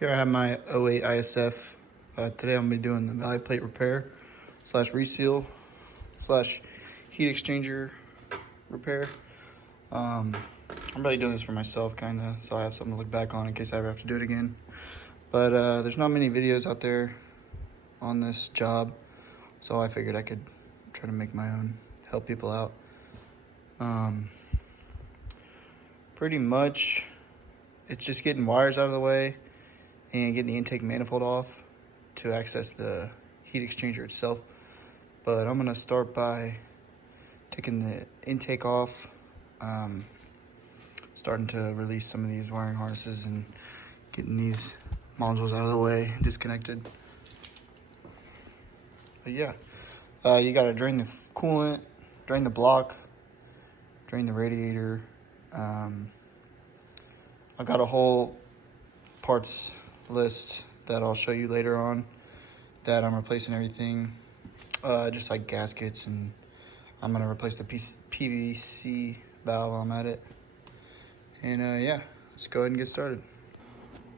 Here I have my 08 ISF. Today I'm going to be doing the valley plate repair / reseal / heat exchanger repair. I'm really doing this for myself kind of, so I have something to look back on in case I ever have to do it again. But there's not many videos out there on this job, so I figured I could try to make my own, help people out. Pretty much it's just getting wires out of the way and getting the intake manifold off to access the heat exchanger itself. But I'm gonna start by taking the intake off, starting to release some of these wiring harnesses and getting these modules out of the way, disconnected. But yeah, you gotta drain the coolant, drain the block, drain the radiator. I've got a whole parts list that I'll show you later on that I'm replacing everything, just like gaskets, and I'm gonna replace the PVC valve while I'm at it. And yeah, let's go ahead and get started.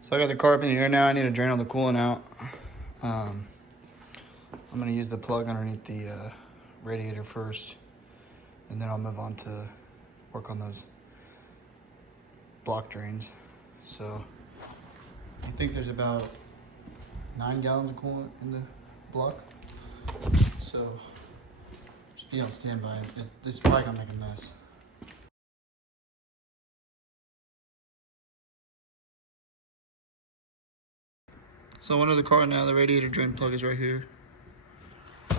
So I got the carb in here now. I need to drain all the coolant out. I'm gonna use the plug underneath the radiator first, and then I'll move on to work on those block drains. So I think there's about 9 gallons of coolant in the block. So just be on standby. This is probably gonna make a mess. So under the car now, the radiator drain plug is right here.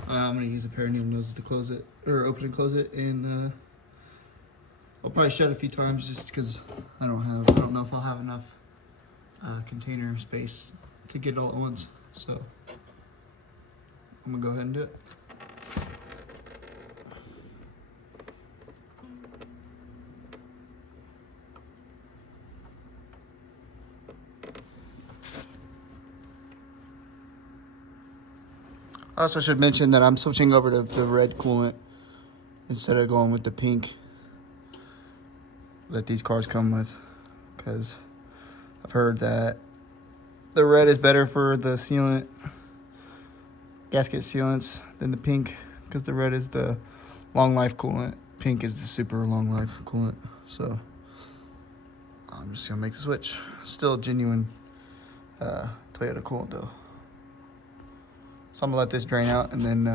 I'm gonna use a pair of needle noses to close it, or open and close it, and I'll probably shut it a few times just because I don't know if I'll have enough container space to get it all at once. So I'm gonna go ahead and do it. I also should mention that I'm switching over to the red coolant instead of going with the pink that these cars come with, because I've heard that the red is better for the sealant, gasket sealants, than the pink, because the red is the long life coolant, pink is the super long life coolant. So I'm just gonna make the switch. Still genuine Toyota coolant though. So I'm gonna let this drain out, and then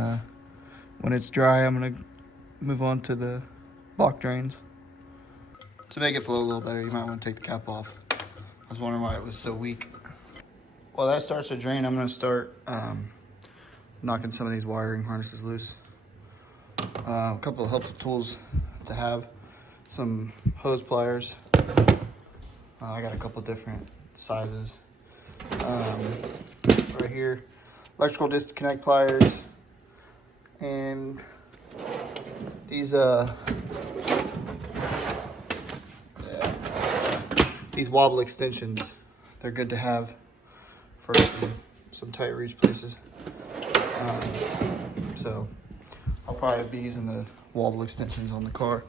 when it's dry, I'm gonna move on to the block drains. To make it flow a little better, you might want to take the cap off. I was wondering why it was so weak. While that starts to drain, I'm gonna start knocking some of these wiring harnesses loose. A couple of helpful tools to have: some hose pliers. I got a couple different sizes. Right here, electrical disconnect pliers, and these wobble extensions. They're good to have for some tight reach places. So I'll probably be using the wobble extensions on the car.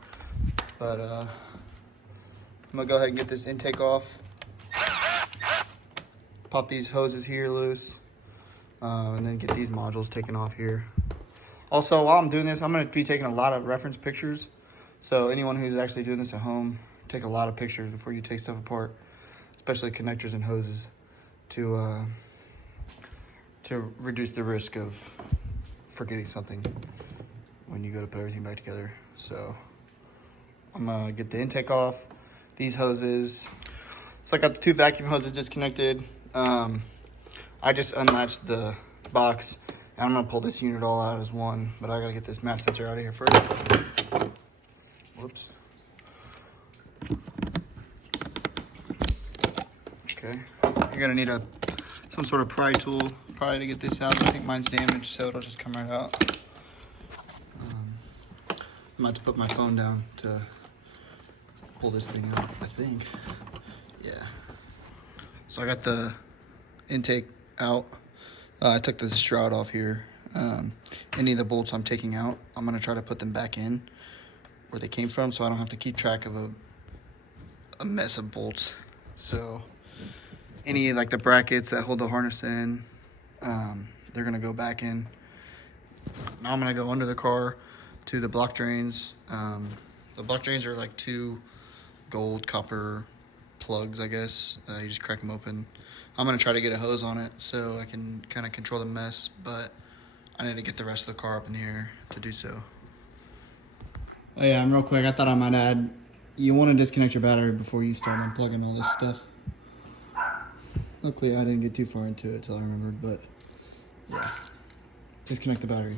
But I'm gonna go ahead and get this intake off. Pop these hoses here loose, and then get these modules taken off here. Also, while I'm doing this, I'm gonna be taking a lot of reference pictures. So anyone who's actually doing this at home, take a lot of pictures before you take stuff apart, especially connectors and hoses, to reduce the risk of forgetting something when you go to put everything back together. So I'm gonna get the intake off. These hoses, so I got the 2 vacuum hoses disconnected. I just unlatched the box, and I'm gonna pull this unit all out as one, but I gotta get this mass sensor out of here first. Whoops. Okay, you're gonna need some sort of pry tool probably to get this out. I think mine's damaged, so it'll just come right out. I'm about to put my phone down to pull this thing out, I think. Yeah. So I got the intake out. I took the shroud off here. Any of the bolts I'm taking out, I'm gonna try to put them back in where they came from, so I don't have to keep track of a mess of bolts. So any like the brackets that hold the harness in, they're gonna go back in. Now I'm gonna go under the car to the block drains. The block drains are like 2 gold copper plugs, I guess. You just crack them open. I'm gonna try to get a hose on it so I can kind of control the mess, but I need to get the rest of the car up in the air to do so. Oh yeah, and real quick, I thought I might add, you want to disconnect your battery before you start unplugging all this stuff. Luckily, I didn't get too far into it till I remembered, but yeah, disconnect the battery.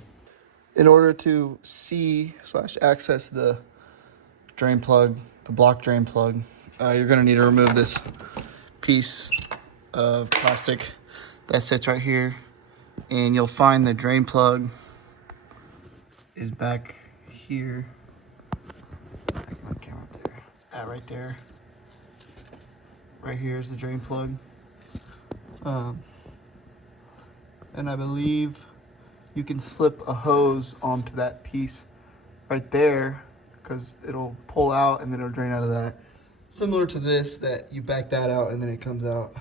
In order to see/access the drain plug, the block drain plug, you're gonna need to remove this piece of plastic that sits right here, and you'll find the drain plug is back here. My camera up there. Right there. Right here is the drain plug. And I believe you can slip a hose onto that piece right there because it'll pull out and then it'll drain out of that. Similar to this, that you back that out and then it comes out.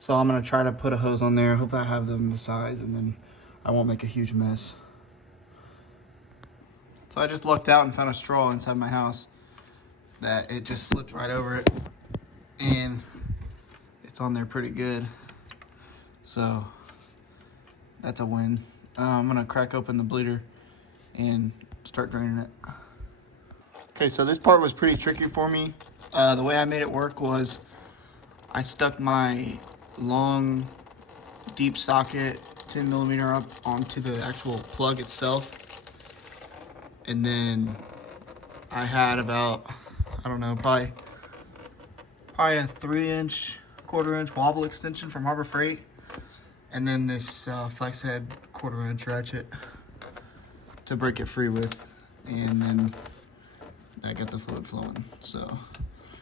So I'm gonna try to put a hose on there. Hopefully I have them the size and then I won't make a huge mess. So I just lucked out and found a straw inside my house that it just slipped right over it and it's on there pretty good. So that's a win. I'm gonna crack open the bleeder and start draining it. Okay, so this part was pretty tricky for me. The way I made it work was I stuck my long, deep socket 10 millimeter up onto the actual plug itself. And then I had about, I don't know, probably a 3-inch, quarter-inch wobble extension from Harbor Freight. And then this flex head 1/4-inch ratchet to break it free with. And then I got the fluid flowing. So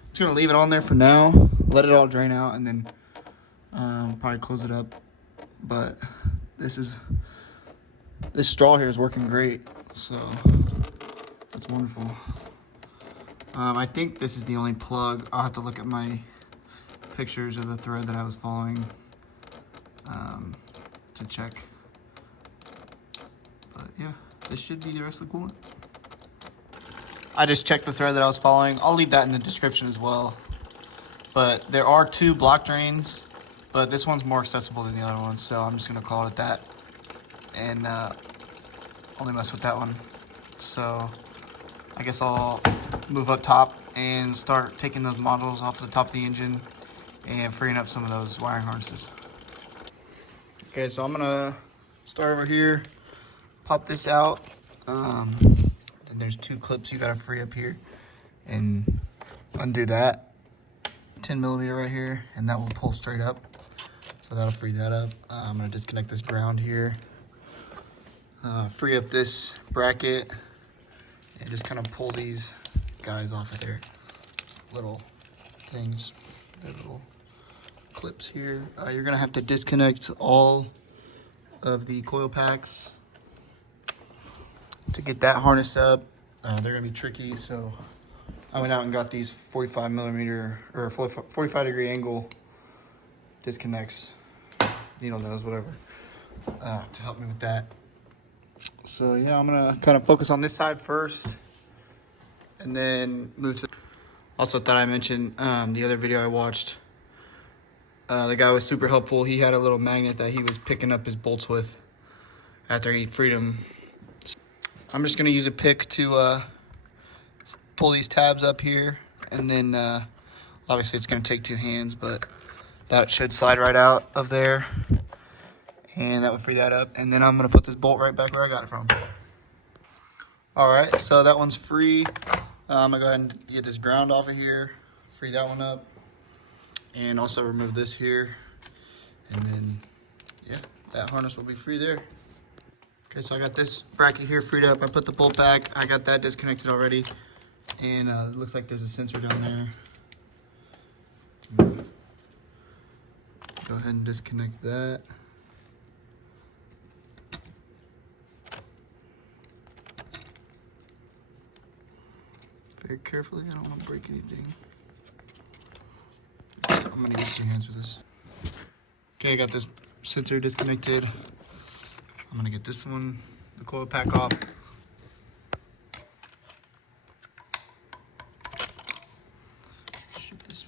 just gonna leave it on there for now, let it all drain out, and then probably close it up. But this straw here is working great, so that's wonderful. I think this is the only plug. I'll have to look at my pictures of the thread that I was following to check. But yeah, this should be the rest of the coolant. I just checked the thread that I was following. I'll leave that in the description as well. But there are 2 block drains, but this one's more accessible than the other one, so I'm just gonna call it that and only mess with that one. So I guess I'll move up top and start taking those modules off the top of the engine and freeing up some of those wiring harnesses. Okay, so I'm gonna start over here, pop this out. Then there's 2 clips you gotta free up here and undo that 10 millimeter right here, and that will pull straight up. So that'll free that up. I'm gonna disconnect this ground here, free up this bracket, and just kind of pull these guys off of their little things, their little clips here. You're gonna have to disconnect all of the coil packs to get that harness up. They're gonna be tricky, so I went out and got these 45 millimeter or 45 degree angle disconnects, needle nose, whatever, to help me with that. So yeah, I'm gonna kind of focus on this side first and then move to. Also thought I mentioned the other video I watched. The guy was super helpful. He had a little magnet that he was picking up his bolts with after he freed them. I'm just gonna use a pick to pull these tabs up here, and then obviously it's gonna take 2 hands, but that should slide right out of there, and that would free that up. And then I'm gonna put this bolt right back where I got it from. All right, so that one's free. I'm gonna go ahead and get this ground off of here, free that one up, and also remove this here, and then yeah, that harness will be free there. Okay, so I got this bracket here freed up. I put the bolt back. I got that disconnected already, and it looks like there's a sensor down there. Go ahead and disconnect that. Very carefully, I don't want to break anything. I'm I'm gonna use 2 hands for this. Okay, I got this sensor disconnected. I'm gonna get this one, the coil pack off.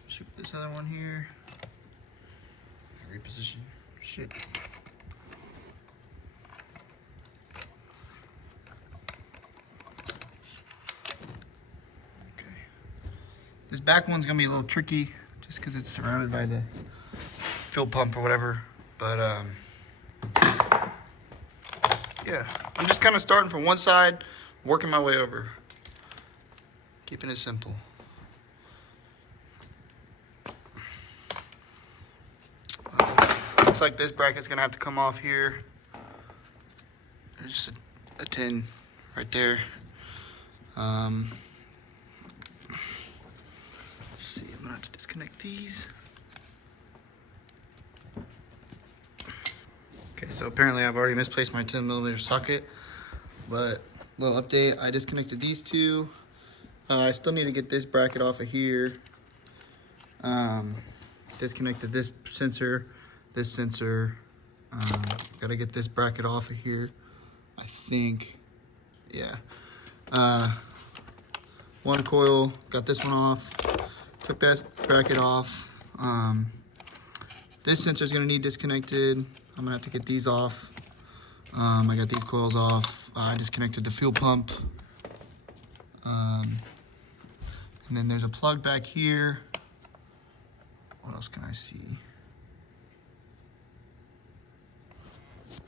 Shoot this other one here. Reposition. Shit. Okay. This back one's gonna be a little tricky just because it's surrounded by the fuel pump or whatever. But yeah, I'm just kind of starting from one side, working my way over. Keeping it simple. Looks like this bracket's gonna have to come off here. There's just a tin right there. Let's see, I'm gonna have to disconnect these. Okay, so apparently I've already misplaced my 10mm socket, but little update, I disconnected these two. I still need to get this bracket off of here. Disconnected this sensor. Gotta get this bracket off of here, I think. Yeah. One coil, got this one off, took that bracket off. This sensor's gonna need disconnected. I'm gonna have to get these off. I got these coils off. I disconnected the fuel pump. And then there's a plug back here. What else can I see?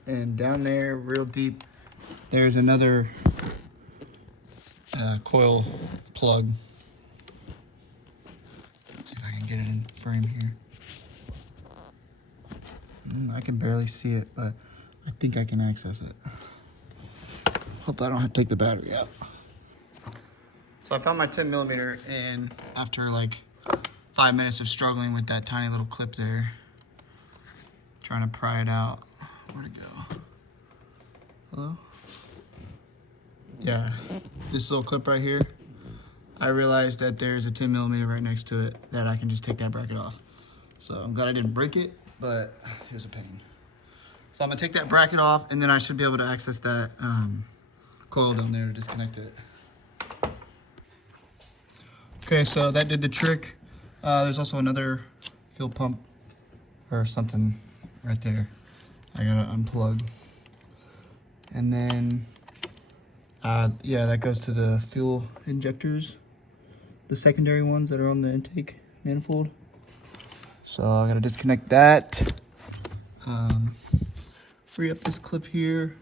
And down there, real deep, there's another coil plug. Let's see if I can get it in frame here. I can barely see it, but I think I can access it. Hope I don't have to take the battery out. So I found my 10mm, and after like 5 minutes of struggling with that tiny little clip there, trying to pry it out. Where'd it go? Hello? Yeah, this little clip right here, I realized that there's a 10mm right next to it that I can just take that bracket off. So I'm glad I didn't break it, but it was a pain. So I'm gonna take that bracket off, and then I should be able to access that coil down there to disconnect it. Okay, so that did the trick. There's also another fuel pump or something right there. I gotta unplug. And then, yeah, that goes to the fuel injectors, the secondary ones that are on the intake manifold. So I gotta disconnect that, free up this clip here,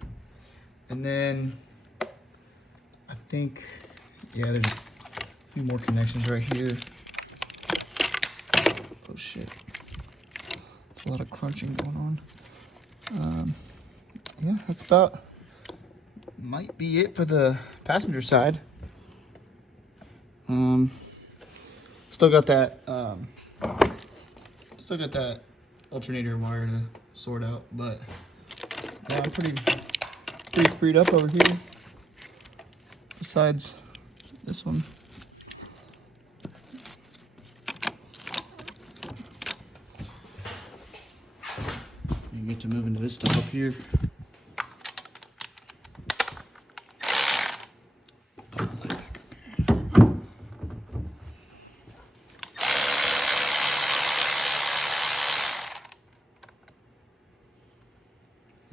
and then I think, yeah, there's a few more connections right here. Oh shit, there's a lot of crunching going on. Yeah, that's about, might be it for the passenger side. Still got that alternator wire to sort out, but yeah, I'm pretty freed up over here. Besides this one. You get to move into this stuff up here.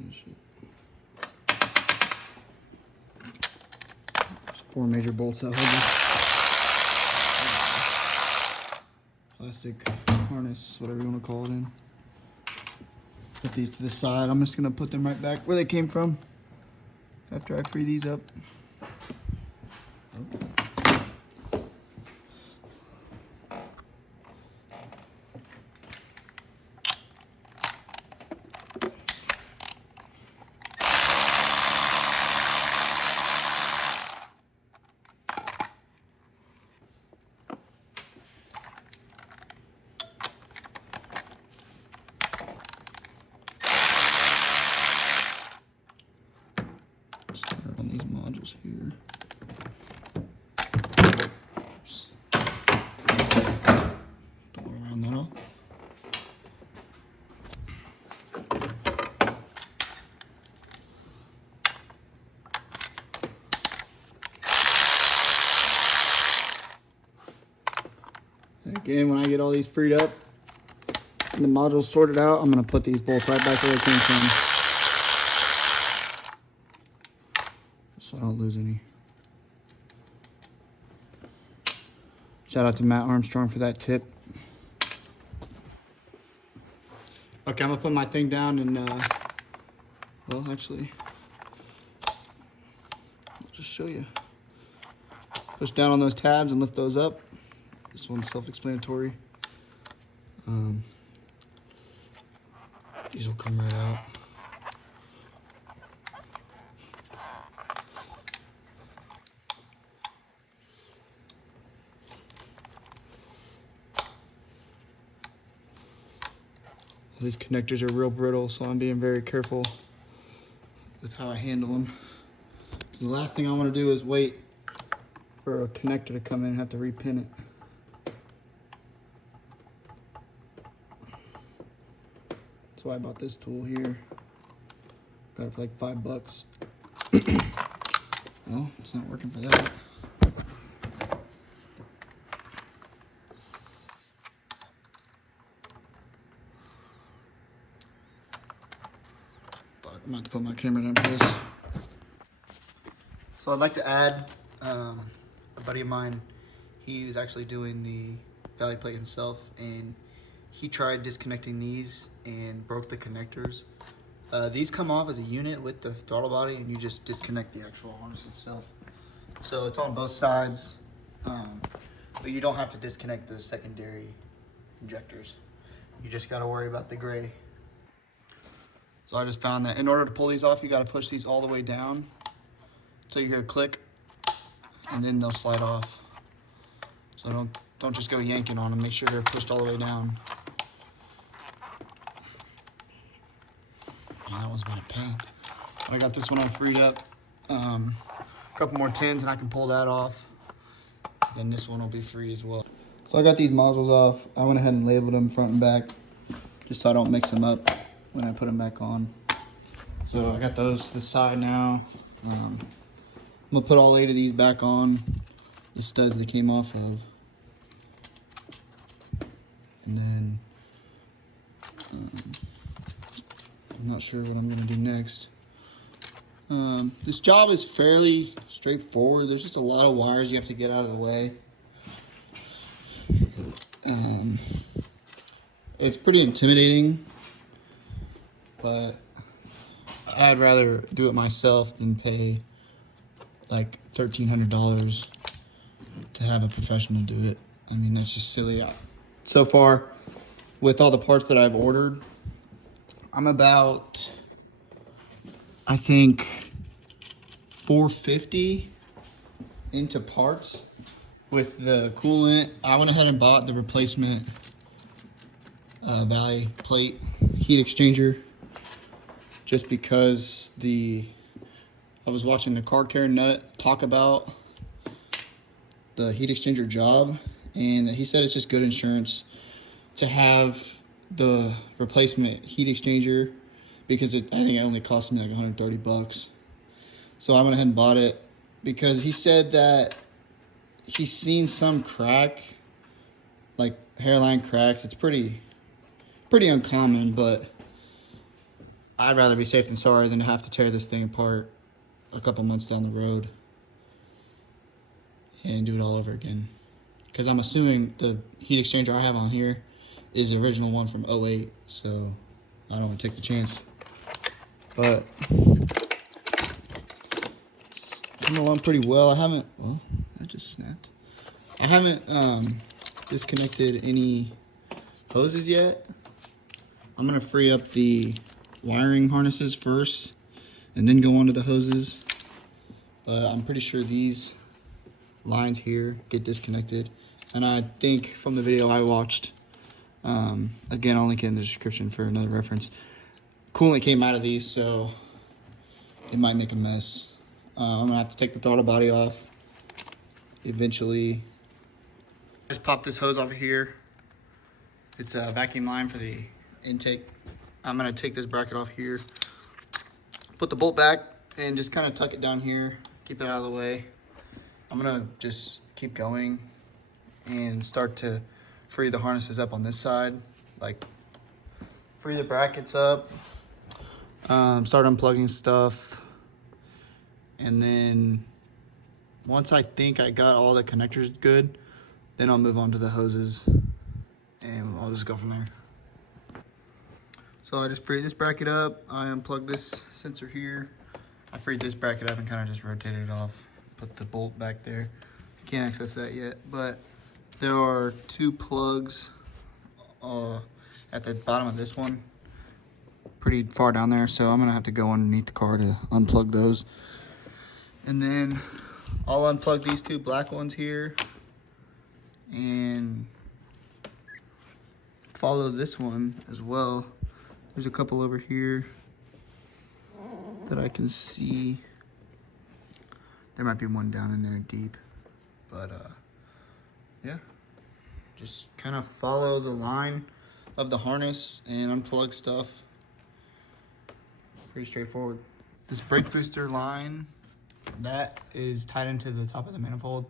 There's 4 major bolts that hold this plastic harness, whatever you want to call it in. Put these to the side. I'm just gonna put them right back where they came from after I free these up. Oh. Start on these modules And when I get all these freed up and the modules sorted out, I'm gonna put these bolts right back where they came from, so I don't lose any. Shout out to Matt Armstrong for that tip. Okay, I'm gonna put my thing down and, well, actually, I'll just show you. Push down on those tabs and lift those up. This one's self-explanatory. These will come right out. These connectors are real brittle, so I'm being very careful with how I handle them. So the last thing I want to do is wait for a connector to come in and have to repin it. That's why I bought this tool here. Got it for like $5. Well, it's not working for that. I'm about to put my camera down for this. So I'd like to add, a buddy of mine, he was actually doing the valley plate himself, and he tried disconnecting these and broke the connectors. These come off as a unit with the throttle body, and you just disconnect the actual harness itself. So it's on both sides, but you don't have to disconnect the secondary injectors. You just gotta worry about the gray. So I just found that in order to pull these off, you got to push these all the way down until you hear a click, and then they'll slide off. So don't just go yanking on them. Make sure they're pushed all the way down. Yeah, that one's been a pain. I got this one all freed up. A couple more tins and I can pull that off. Then this one will be free as well. So I got these modules off. I went ahead and labeled them front and back just so I don't mix them up when I put them back on. So I got those to the side now. I'm gonna put all 8 of these back on the studs they came off of. And then I'm not sure what I'm gonna do next. This job is fairly straightforward. There's just a lot of wires you have to get out of the way. It's pretty intimidating, but I'd rather do it myself than pay like $1,300 to have a professional do it. I mean, that's just silly. So far, with all the parts that I've ordered, I'm about, I think, $450 into parts with the coolant. I went ahead and bought the replacement valley plate heat exchanger just because I was watching the car care nut talk about the heat exchanger job, and he said it's just good insurance to have the replacement heat exchanger because I think it only cost me like $130. So I went ahead and bought it because he said that he's seen some crack, like hairline cracks. It's pretty uncommon, but I'd rather be safe than sorry than to have to tear this thing apart a couple months down the road and do it all over again. Because I'm assuming the heat exchanger I have on here is the original one from 08, so I don't want to take the chance. But it's coming along pretty well. Well, that just snapped. I haven't disconnected any hoses yet. I'm gonna free up the wiring harnesses first and then go on to the hoses. But I'm pretty sure these lines here get disconnected. And I think from the video I watched, again, I'll link it in the description for another reference, coolant came out of these, so it might make a mess. I'm gonna have to take the throttle body off eventually. Just pop this hose off of here. It's a vacuum line for the intake. I'm gonna take this bracket off here, put the bolt back, and just kind of tuck it down here, keep it out of the way. I'm gonna just keep going and start to free the harnesses up on this side, like free the brackets up, start unplugging stuff, and then once I think I got all the connectors good, then I'll move on to the hoses and I'll just go from there. So I just freed this bracket up, I unplugged this sensor here, I freed this bracket up and kind of just rotated it off, put the bolt back there. Can't access that yet, but there are 2 plugs at the bottom of this one, pretty far down there, so I'm gonna have to go underneath the car to unplug those. And then I'll unplug these 2 black ones here and follow this one as well. There's a couple over here that I can see. There might be one down in there deep, but yeah, just kind of follow the line of the harness and unplug stuff. Pretty straightforward. This brake booster line, that is tied into the top of the manifold.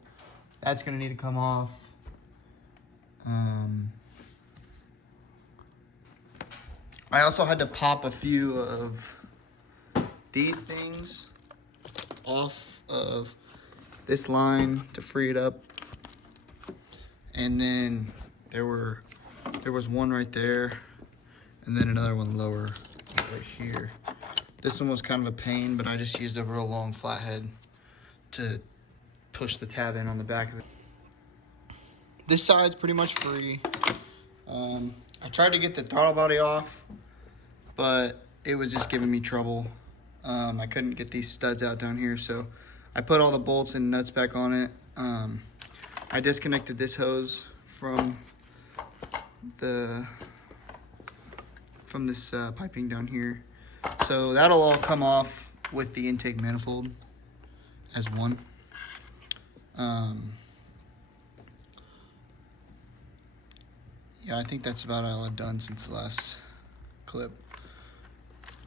That's gonna need to come off. I also had to pop a few of these things off of this line to free it up. And then there was one right there, and then another one lower right here. This one was kind of a pain, but I just used a real long flathead to push the tab in on the back of it. This side's pretty much free. I tried to get the throttle body off, but it was just giving me trouble. I couldn't get these studs out down here, so I put all the bolts and nuts back on it. I disconnected this hose from this piping down here, so that'll all come off with the intake manifold as one. Yeah, I think that's about all I've done since the last clip,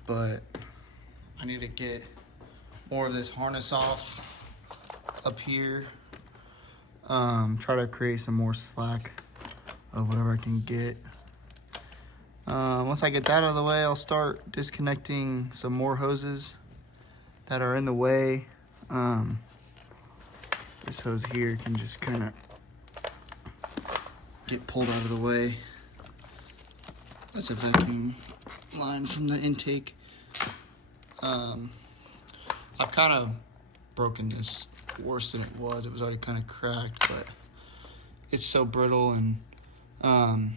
but I need to get more of this harness off up here. Try to create some more slack of whatever I can get. Once I get that out of the way, I'll start disconnecting some more hoses that are in the way. This hose here can just kind of get pulled out of the way. That's a vacuum line from the intake. I've kind of broken this worse than it was. It was already kind of cracked, but it's so brittle, and I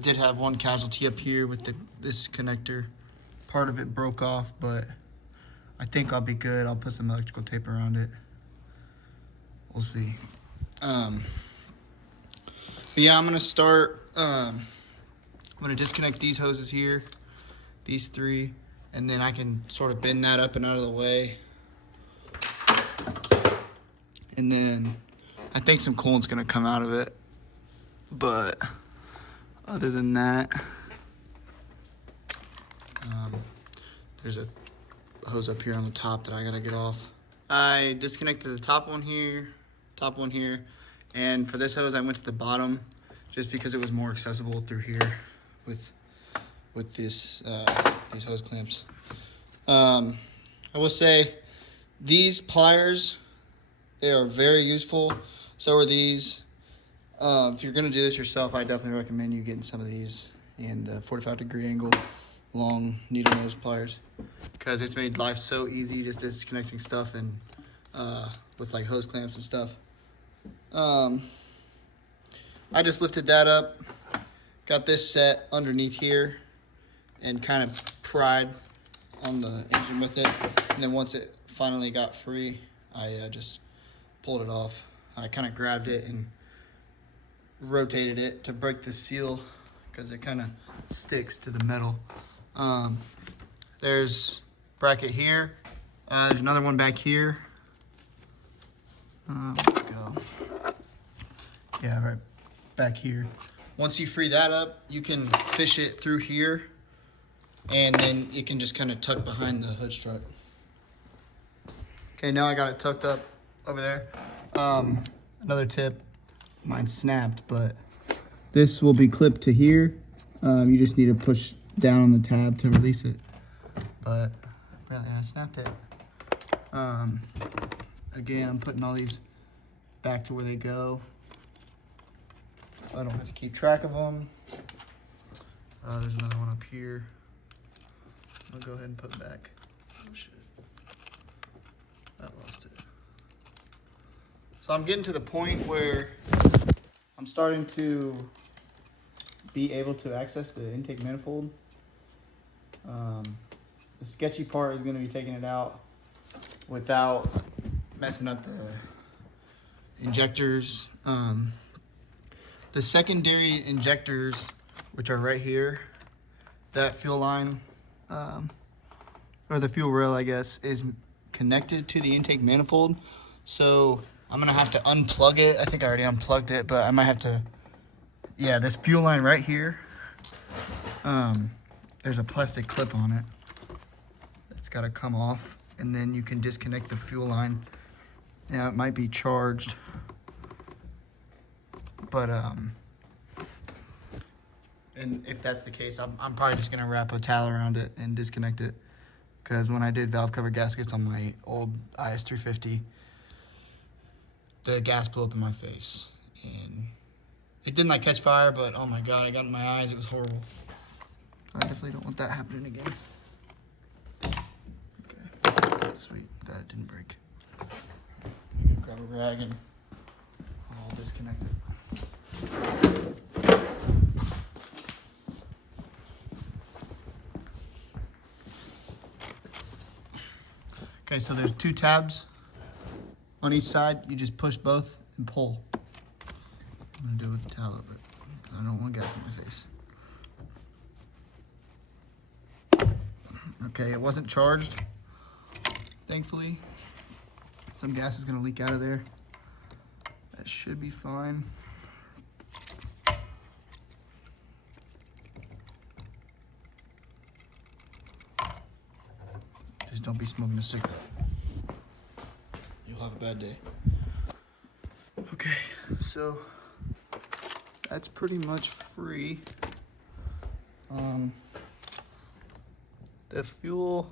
did have one casualty up here with this connector. Part of it broke off, but I think I'll be good. I'll put some electrical tape around it. We'll see. But yeah, I'm gonna start. I'm gonna disconnect these hoses here, these 3, and then I can sort of bend that up and out of the way. And then I think some coolant's gonna come out of it, but other than that, there's a hose up here on the top that I gotta get off. I disconnected the top one here, and for this hose I went to the bottom just because it was more accessible through here with these hose clamps. I will say these pliers, they are very useful. So are these. If you're gonna do this yourself, I definitely recommend you getting some of these and the 45-degree angle long needle nose pliers, because it's made life so easy just disconnecting stuff and with like hose clamps and stuff. I just lifted that up, got this set underneath here, and kind of pried on the engine with it. And then once it finally got free, I just pulled it off. I kind of grabbed it and rotated it to break the seal because it kind of sticks to the metal. There's bracket here. There's another one back here. Let's go. Yeah, right back here. Once you free that up, you can fish it through here, and then it can just kind of tuck behind the hood strut. Okay, now I got it tucked up over there. Another tip, mine snapped, but this will be clipped to here. You just need to push down on the tab to release it. But apparently I snapped it. Again, I'm putting all these back to where they go, so I don't have to keep track of them. There's another one up here. I'll go ahead and put back. Oh shit. I lost it. So I'm getting to the point where I'm starting to be able to access the intake manifold. The sketchy part is going to be taking it out without messing up the injectors. The secondary injectors, which are right here, that fuel line, or the fuel rail, I guess, is connected to the intake manifold. So I'm gonna have to unplug it. I think I already unplugged it, but I might have to, yeah, this fuel line right here, there's a plastic clip on it. It's gotta come off, and then you can disconnect the fuel line. Yeah, it might be charged, but and if that's the case, I'm probably just gonna wrap a towel around it and disconnect it, because when I did valve cover gaskets on my old IS350, the gas blew up in my face, and it didn't like catch fire, but oh my god, I got it in my eyes. It was horrible. I definitely don't want that happening again. Okay, sweet, that it didn't break. Grab a rag and I'll disconnect it. Okay, so there's two tabs on each side. You just push both and pull. I'm gonna do it with the towel over it because I don't want gas in my face. Okay, it wasn't charged, thankfully. Some gas is gonna leak out of there. That should be fine. Just don't be smoking a cigarette. You'll have a bad day. Okay, so that's pretty much free. The fuel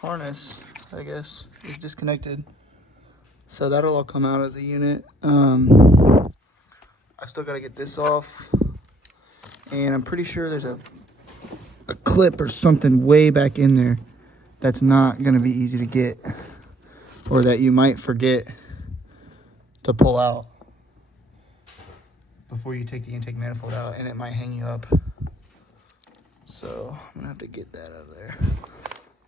harness, I guess, is disconnected, so that'll all come out as a unit. I still got to get this off, and I'm pretty sure there's a clip or something way back in there that's not going to be easy to get, or that you might forget to pull out before you take the intake manifold out, and it might hang you up. So I'm gonna have to get that out of there.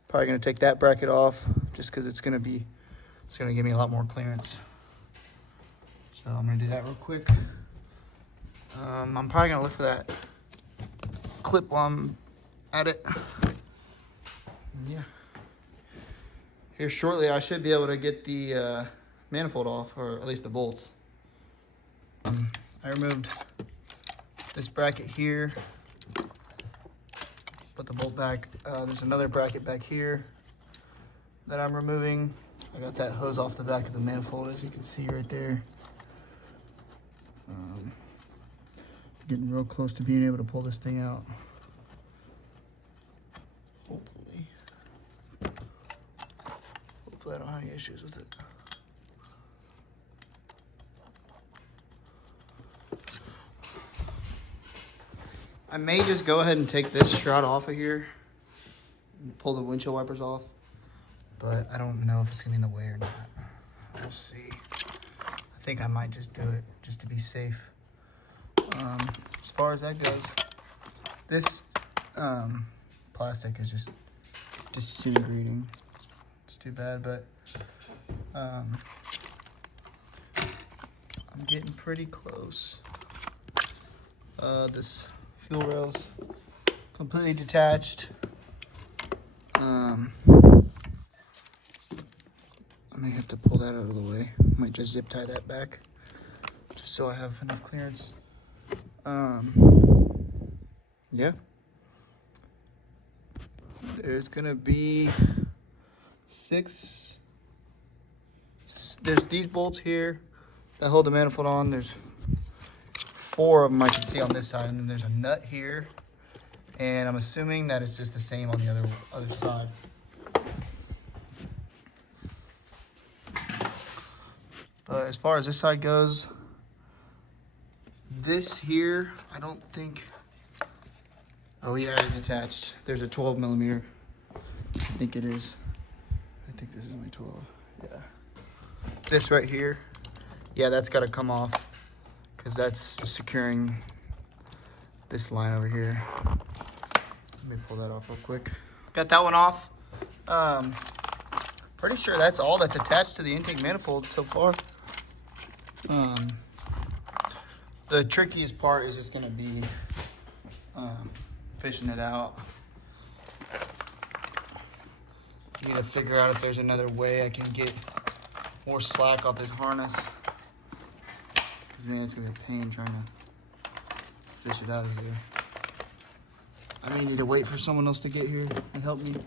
Probably gonna take that bracket off just because it's gonna give me a lot more clearance. So I'm gonna do that real quick. I'm probably gonna look for that clip while I'm at it. Yeah. Here shortly, I should be able to get the manifold off, or at least the bolts. I removed this bracket here. Put the bolt back. There's another bracket back here that I'm removing. I got that hose off the back of the manifold, as you can see right there. Getting real close to being able to pull this thing out. Hopefully I don't have any issues with it. I may just go ahead and take this shroud off of here and pull the windshield wipers off, but I don't know if it's gonna be in the way or not. We'll see. I think I might just do it just to be safe. As far as that goes, this plastic is just disintegrating. It's too bad, but I'm getting pretty close. This fuel rail's completely detached. I may have to pull that out of the way. Might just zip tie that back just so I have enough clearance. Yeah. There's gonna be six There's these bolts here that hold the manifold on. There's 4 of them I can see on this side, and then there's a nut here. And I'm assuming that it's just the same on the other side. But as far as this side goes, this here, I don't think, oh yeah, it's attached. There's a 12 millimeter. I think it is. I think this is my 12, yeah. This right here, yeah, that's gotta come off because that's securing this line over here. Let me pull that off real quick. Got that one off. Pretty sure that's all that's attached to the intake manifold so far. The trickiest part is just gonna be fishing it out. I need to figure out if there's another way I can get more slack off this harness. Cause man, it's gonna be a pain trying to fish it out of here. I may need to wait for someone else to get here and help me. Cause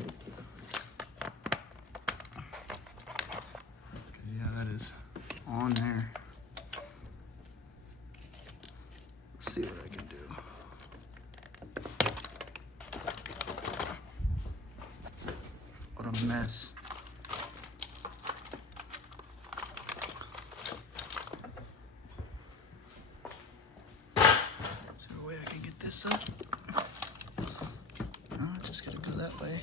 yeah, that is on there. Let's see what I can do. What a mess. Is there a way I can get this up? No, it's just gonna go that way.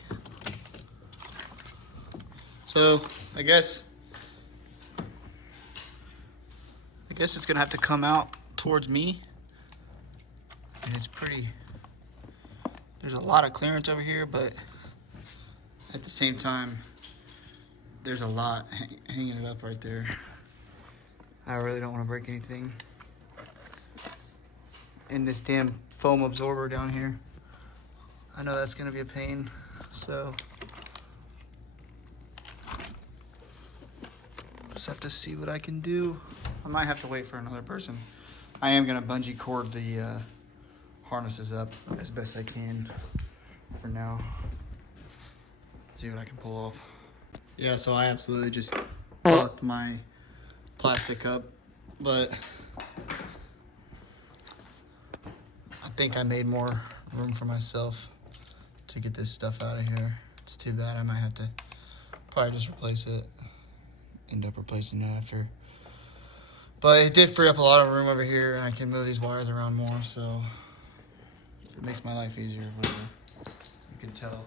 So I guess it's gonna have to come out towards me. And it's pretty, there's a lot of clearance over here, but at the same time, there's a lot hanging it up right there. I really don't want to break anything. And this damn foam absorber down here, I know that's going to be a pain, so just have to see what I can do. I might have to wait for another person. I am going to bungee cord the harnesses up as best I can for now. See what I can pull off. Yeah, so I absolutely just fucked my plastic up, but I think I made more room for myself to get this stuff out of here. It's too bad. I might have to probably just replace it. End up replacing it after. But it did free up a lot of room over here, and I can move these wires around more, so it makes my life easier. Whatever. You can tell.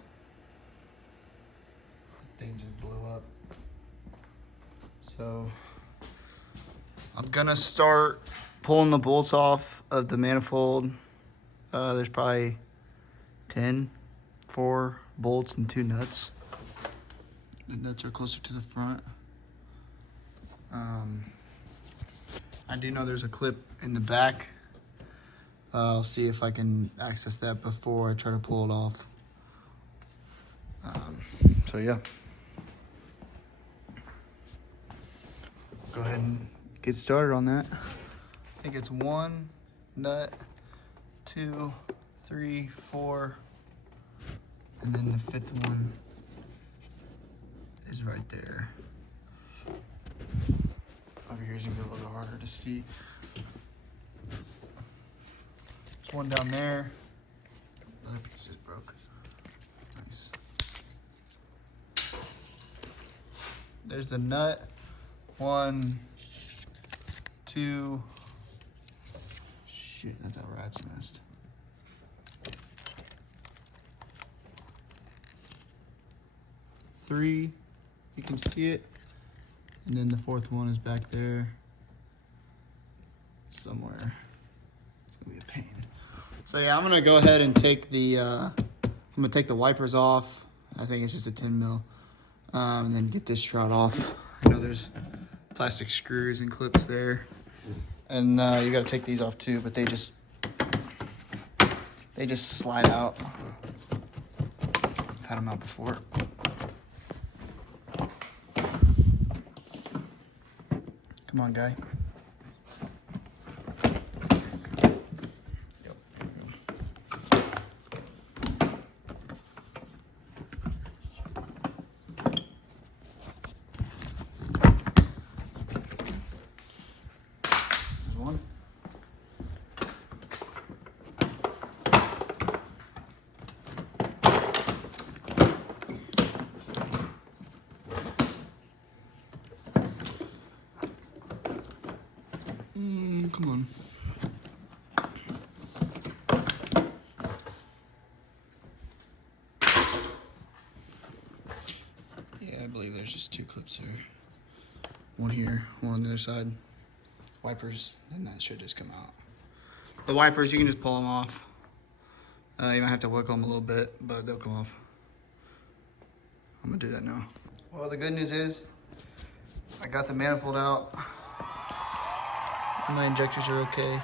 Thing just blew up. So I'm gonna start pulling the bolts off of the manifold. There's probably 4 bolts and 2 nuts. The nuts are closer to the front. I do know there's a clip in the back. I'll see if I can access that before I try to pull it off. So yeah. Go ahead and get started on that. I think it's 1 nut, 2, 3, 4, and then the 5th one is right there. Over here is gonna be a little harder to see. There's one down there. The other piece is broke. Nice. There's the nut. 1, 2. Shit, that's a rat's nest. 3. You can see it. And then the 4th one is back there somewhere. It's gonna be a pain. So yeah, I'm gonna go ahead and take the wipers off. I think it's just a 10 mil. And then get this shroud off. I know there's plastic screws and clips there. And you gotta take these off too, but they just slide out. I've had them out before. Come on, guy. Yep. there's just 2 clips there. One here, one on the other side. Wipers, and that should just come out. The wipers, you can just pull them off. You might have to wiggle them a little bit, but they'll come off. I'm gonna do that now. Well, the good news is I got the manifold out. My injectors are okay.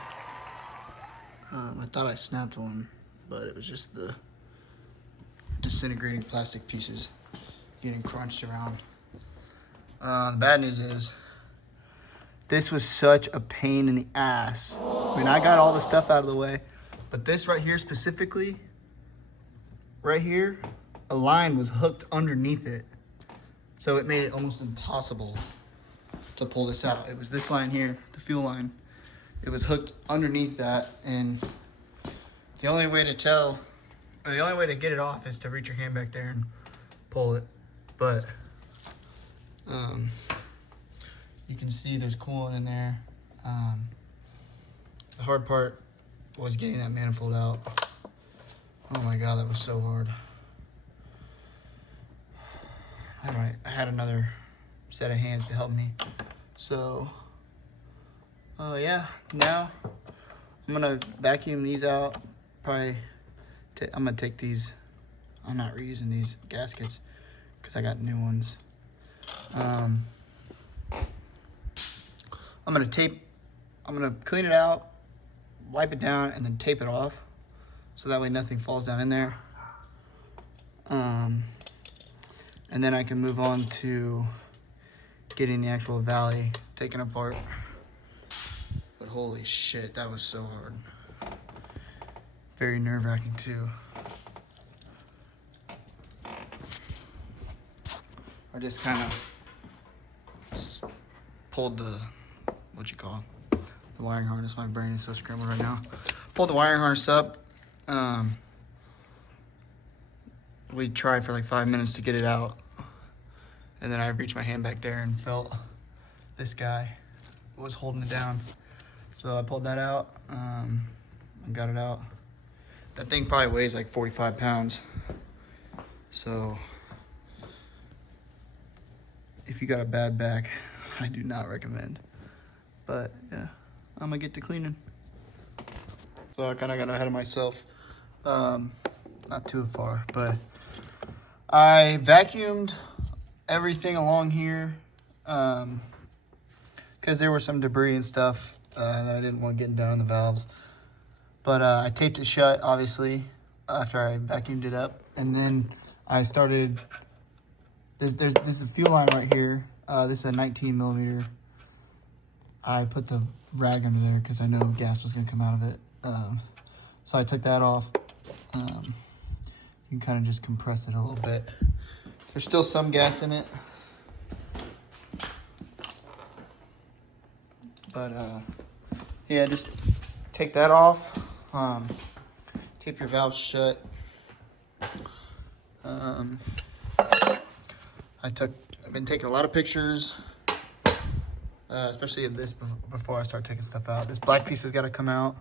I thought I snapped one, but it was just the disintegrating plastic pieces getting crunched around. The bad news is this was such a pain in the ass. I mean, I got all the stuff out of the way, but this right here specifically, right here, a line was hooked underneath it. So it made it almost impossible to pull this out. It was this line here, the fuel line. It was hooked underneath that, and the only way to tell, or the only way to get it off is to reach your hand back there and pull it. But you can see there's coolant in there. The hard part was getting that manifold out. Oh my God, that was so hard. I had another set of hands to help me. So, yeah, now I'm gonna vacuum these out. Probably, I'm gonna take these. I'm not reusing these gaskets because I got new ones. I'm gonna clean it out, wipe it down, and then tape it off, so that way nothing falls down in there. And then I can move on to getting the actual valley taken apart. But holy shit, that was so hard. Very nerve-wracking too. I just kind of pulled the, the wiring harness. My brain is so scrambled right now. Pulled the wiring harness up. We tried for like 5 minutes to get it out. And then I reached my hand back there and felt this guy was holding it down. So I pulled that out, and got it out. That thing probably weighs like 45 pounds. So if you got a bad back, I do not recommend. But yeah, I'm gonna get to cleaning. So I kind of got ahead of myself. Not too far, but I vacuumed everything along here because there was some debris and stuff that I didn't want getting down on the valves. But I taped it shut, obviously, after I vacuumed it up. And then I started, this is a fuel line right here. This is a 19 millimeter. I put the rag under there because I know gas was going to come out of it. So I took that off. You can kind of just compress it a little bit. There's still some gas in it. But yeah, just take that off. Tape your valves shut. I've been taking a lot of pictures, especially of this before I start taking stuff out. This black piece has got to come out.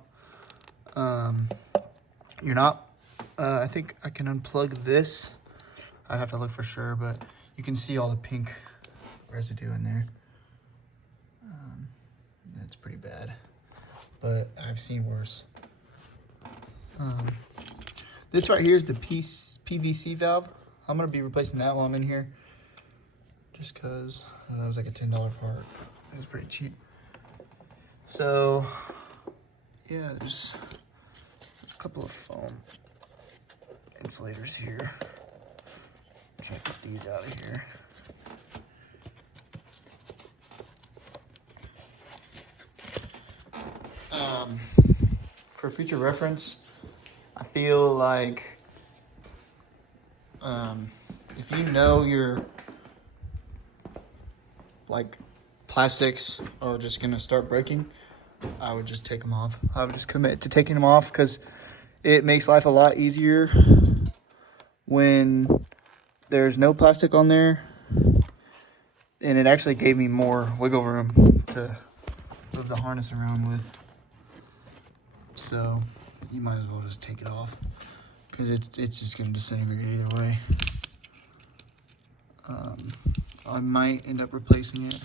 I think I can unplug this. I'd have to look for sure, but you can see all the pink residue in there. That's pretty bad, but I've seen worse. This right here is the PVC valve. I'm gonna be replacing that while I'm in here, just cause that was like a $10 part. It was pretty cheap. So yeah, there's a couple of foam insulators here. Try to get these out of here. For future reference, I feel like if you know your plastics are just gonna start breaking, I would just take them off. I would just commit to taking them off because it makes life a lot easier when there's no plastic on there, and it actually gave me more wiggle room to move the harness around with. So you might as well just take it off because it's just going to disintegrate either way. I might end up replacing it.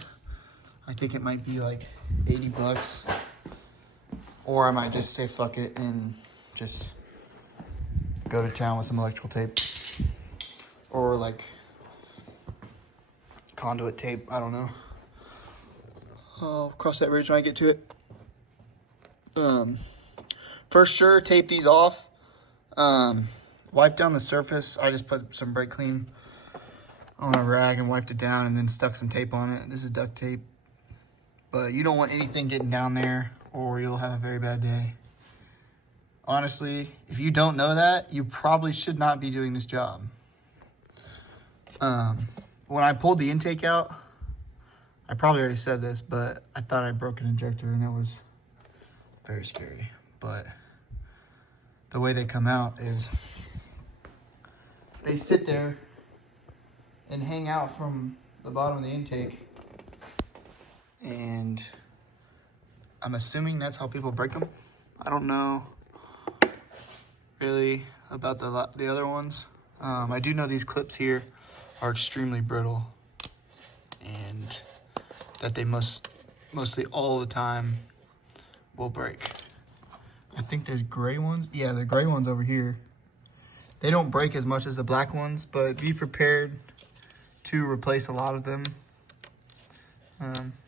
I think it might be like 80 bucks. Or I might just say fuck it and just go to town with some electrical tape. Or like conduit tape, I don't know. I'll cross that bridge when I get to it. For sure, tape these off. Wipe down the surface. I just put some brake clean on a rag and wiped it down and then stuck some tape on it. This is duct tape. But you don't want anything getting down there or you'll have a very bad day. Honestly, if you don't know that, you probably should not be doing this job. When I pulled the intake out, I probably already said this, but I thought I broke an injector and it was very scary. But the way they come out is they sit there and hang out from the bottom of the intake. And I'm assuming that's how people break them. I don't know really about the other ones. I do know these clips here are extremely brittle and that they mostly all the time will break. I think there's gray ones. Yeah, the gray ones over here. They don't break as much as the black ones, but be prepared to replace a lot of them.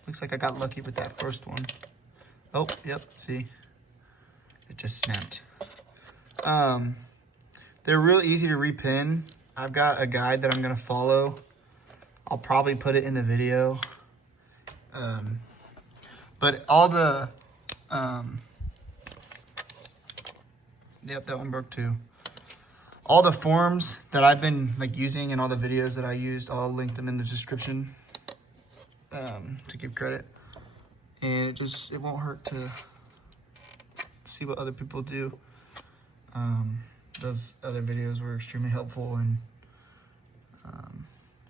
Looks like I got lucky with that first one. Oh, yep, see? It just snapped. They're real easy to repin. I've got a guide that I'm gonna follow. I'll probably put it in the video. But all the, yep, that one broke too. All the forms that I've been like using and all the videos that I used, I'll link them in the description to give credit. And it won't hurt to see what other people do. Those other videos were extremely helpful and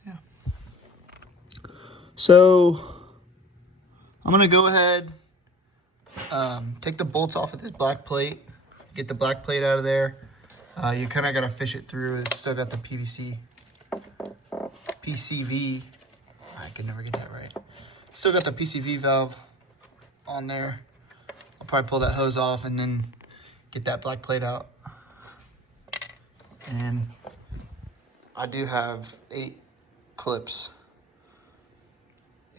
yeah. So I'm gonna go ahead, take the bolts off of this black plate, get the black plate out of there. You kind of gotta fish it through. It's still got the PCV. I could never get that right. Still got the PCV valve on there. I'll probably pull that hose off and then get that black plate out. And I do have 8 clips,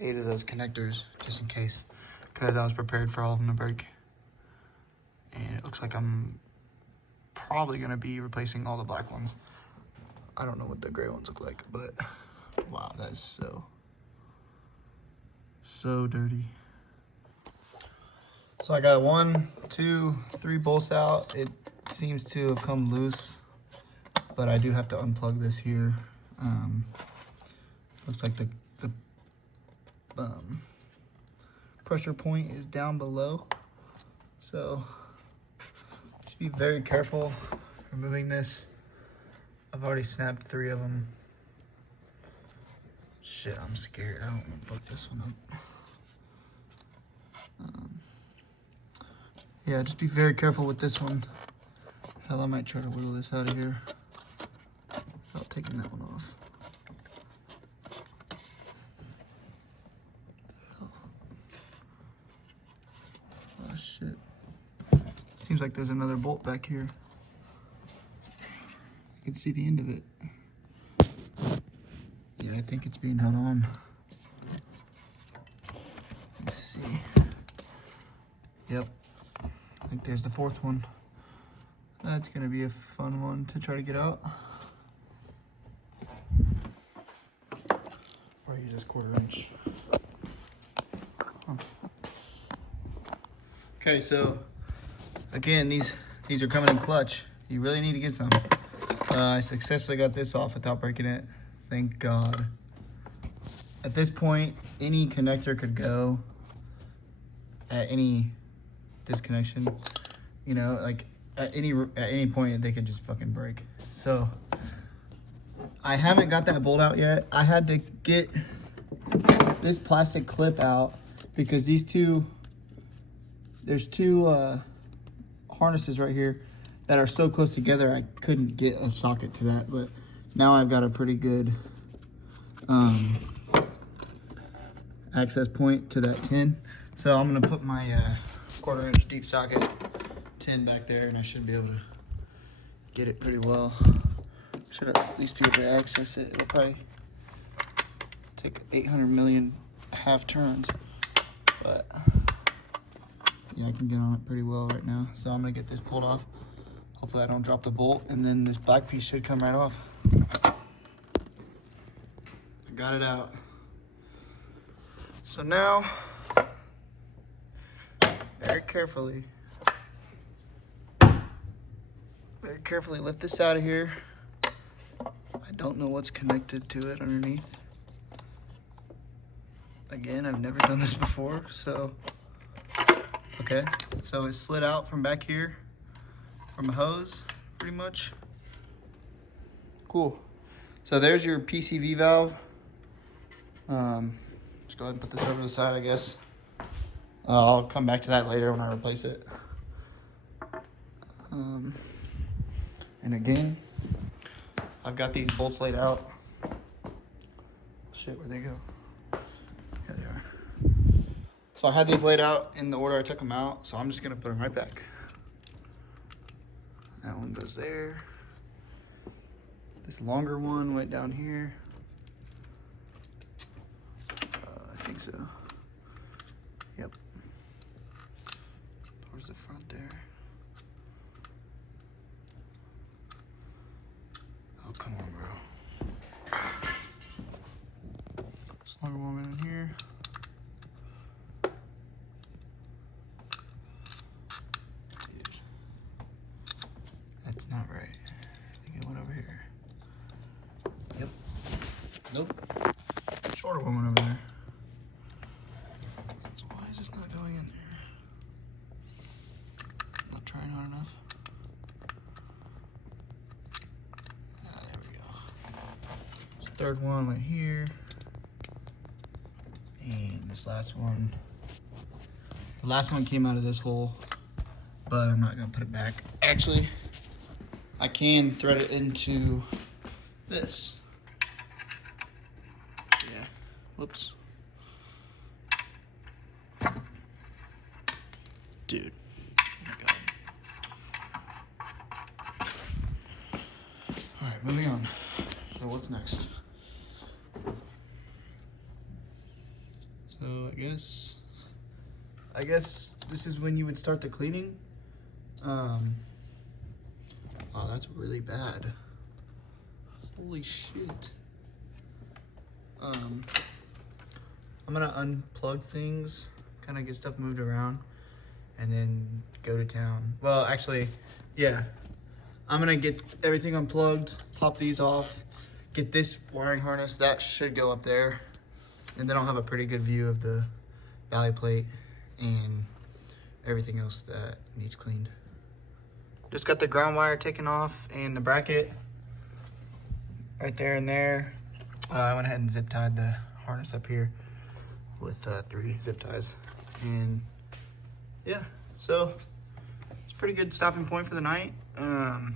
8 of those connectors, just in case, because I was prepared for all of them to break. And it looks like I'm probably going to be replacing all the black ones. I don't know what the gray ones look like, but wow, that is so dirty. So I got 1, 2, 3 bolts out. It seems to have come loose, but I do have to unplug this here. Looks like the pressure point is down below. So just be very careful removing this. I've already snapped 3 of them. Shit, I'm scared. I don't want to fuck this one up. Yeah, just be very careful with this one. Hell, I might try to whittle this out of here without taking that one off. Oh shit. Seems like there's another bolt back here. I can see the end of it. Yeah, I think it's being held on. Let's see. Yep. I think there's the 4th one. That's gonna be a fun one to try to get out. Or use this 1/4 inch. Huh. Okay, so again, these are coming in clutch. You really need to get some. I successfully got this off without breaking it. Thank God. At this point, any connector could go at any disconnection. You know, like at any point they could just fucking break. So I haven't got that bolt out yet. I had to get this plastic clip out because there's two harnesses right here that are so close together I couldn't get a socket to that, but now I've got a pretty good access point to that tin. So I'm gonna put my 1/4 inch deep socket tin back there, and I should be able to get it pretty well. Should at least be able to access it. It'll probably take 800 million half turns, but yeah, I can get on it pretty well right now. So I'm gonna get this pulled off. Hopefully I don't drop the bolt, and then this black piece should come right off. I got it out. So now, very carefully lift this out of here. I don't know what's connected to it underneath. Again, I've never done this before, so. Okay, so it slid out from back here from a hose, pretty much. Cool. So there's your PCV valve. Just go ahead and put this over to the side, I guess. I'll come back to that later when I replace it. And again, I've got these bolts laid out. Shit, where'd they go? Here they are. So I had these laid out in the order I took them out, so I'm just gonna put them right back. That one goes there. This longer one went down here. I think so. Yep. Towards the front there. Oh, come on, bro. This longer one went in here. Dude. That's not right. I think it went over here. Yep. Nope. Shorter one went over there. So why is this not going in there? Not trying hard enough. Ah, there we go. This third one went here. And this last one. The last one came out of this hole, but I'm not gonna put it back. Actually, I can thread it into this. Yeah, whoops. Dude, oh my God. All right, moving on. So what's next? So I guess this is when you would start the cleaning. Oh, that's really bad. Holy shit. I'm gonna unplug things, kind of get stuff moved around, and then go to town. Well, actually, yeah. I'm gonna get everything unplugged, pop these off, get this wiring harness, that should go up there, and then I'll have a pretty good view of the valley plate and everything else that needs cleaned. Just got the ground wire taken off and the bracket right there and there. I went ahead and zip tied the harness up here with 3 zip ties. And yeah, so it's a pretty good stopping point for the night. I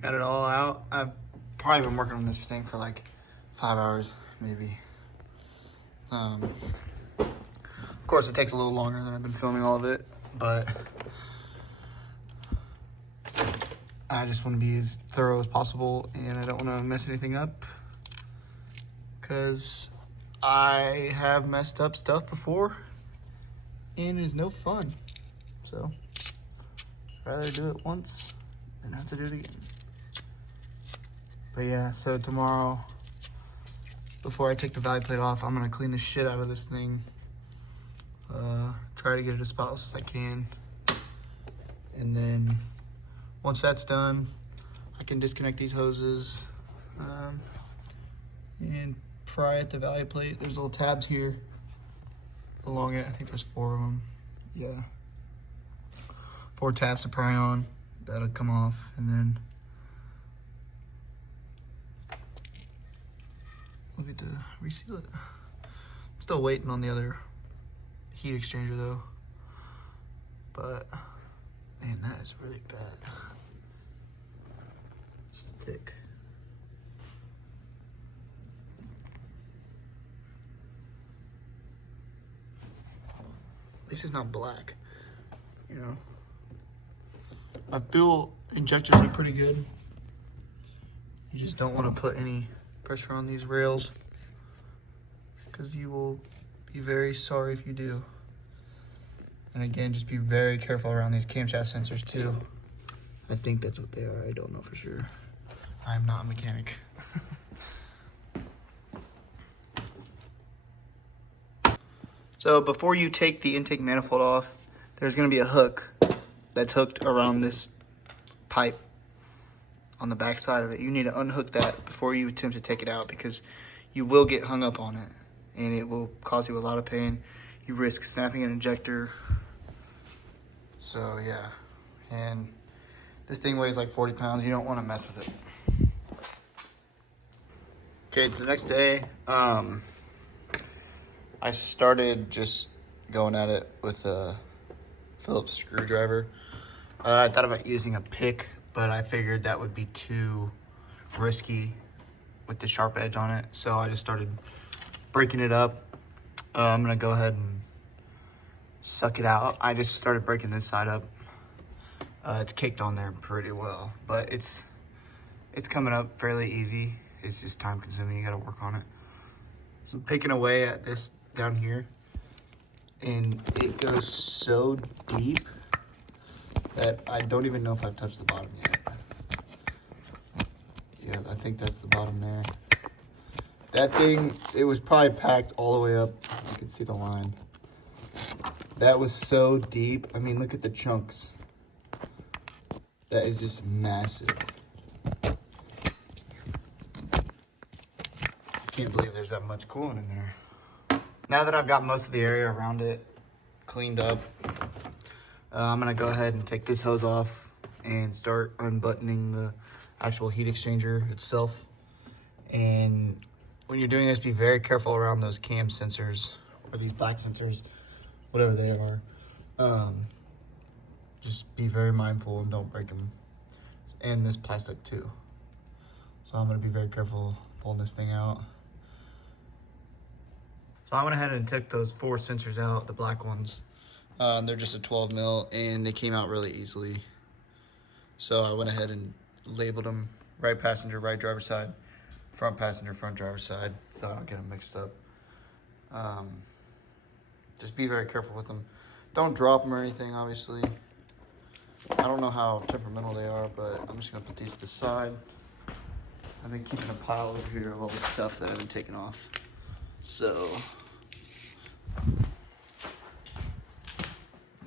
got it all out. I've probably been working on this thing for like 5 hours, maybe. Of course, it takes a little longer than I've been filming all of it, but I just want to be as thorough as possible, and I don't want to mess anything up because I have messed up stuff before and it's no fun. So I'd rather do it once than have to do it again. But yeah, so tomorrow, before I take the valley plate off, I'm gonna clean the shit out of this thing. Try to get it as spotless as I can. And then once that's done, I can disconnect these hoses and pry at the valley plate. There's little tabs here along it. I think there's 4 of them. Yeah. 4 tabs to pry on. That'll come off, and then we'll get to reseal it. Still waiting on the other heat exchanger though. But man, that is really bad. It's thick. At least it's not black, you know. I feel injectors are pretty good. You just don't want to put any pressure on these rails because you will be very sorry if you do. And again, just be very careful around these camshaft sensors too. I think that's what they are. I don't know for sure. I'm not a mechanic. So before you take the intake manifold off, there's going to be a hook that's hooked around this pipe on the back side of it. You need to unhook that before you attempt to take it out because you will get hung up on it and it will cause you a lot of pain. You risk snapping an injector. So yeah, and this thing weighs like 40 pounds. You don't want to mess with it. Okay, it's the next day. I started just going at it with a Phillips screwdriver. I thought about using a pick, but I figured that would be too risky with the sharp edge on it. So I just started breaking it up. I'm gonna go ahead and suck it out. I just started breaking this side up. It's caked on there pretty well, but it's coming up fairly easy. It's just time consuming, you gotta work on it. So I'm picking away at this down here, and it goes so deep that I don't even know if I've touched the bottom yet. Yeah, I think that's the bottom there. That thing, it was probably packed all the way up. You can see the line. That was so deep. I mean, look at the chunks. That is just massive. I can't believe there's that much coolant in there. Now that I've got most of the area around it cleaned up, I'm gonna go ahead and take this hose off and start unbuttoning the actual heat exchanger itself. And when you're doing this, be very careful around those cam sensors or these black sensors, whatever they are. Just be very mindful and don't break them. And this plastic too. So I'm gonna be very careful pulling this thing out. So I went ahead and took those 4 sensors out, the black ones. They're just a 12 mil and they came out really easily. So I went ahead and labeled them right passenger, right driver side, front passenger, front driver side, so I don't get them mixed up. Just be very careful with them. Don't drop them or anything, obviously. I don't know how temperamental they are, but I'm just gonna put these to the side. I've been keeping a pile over here of all the stuff that I've been taking off. So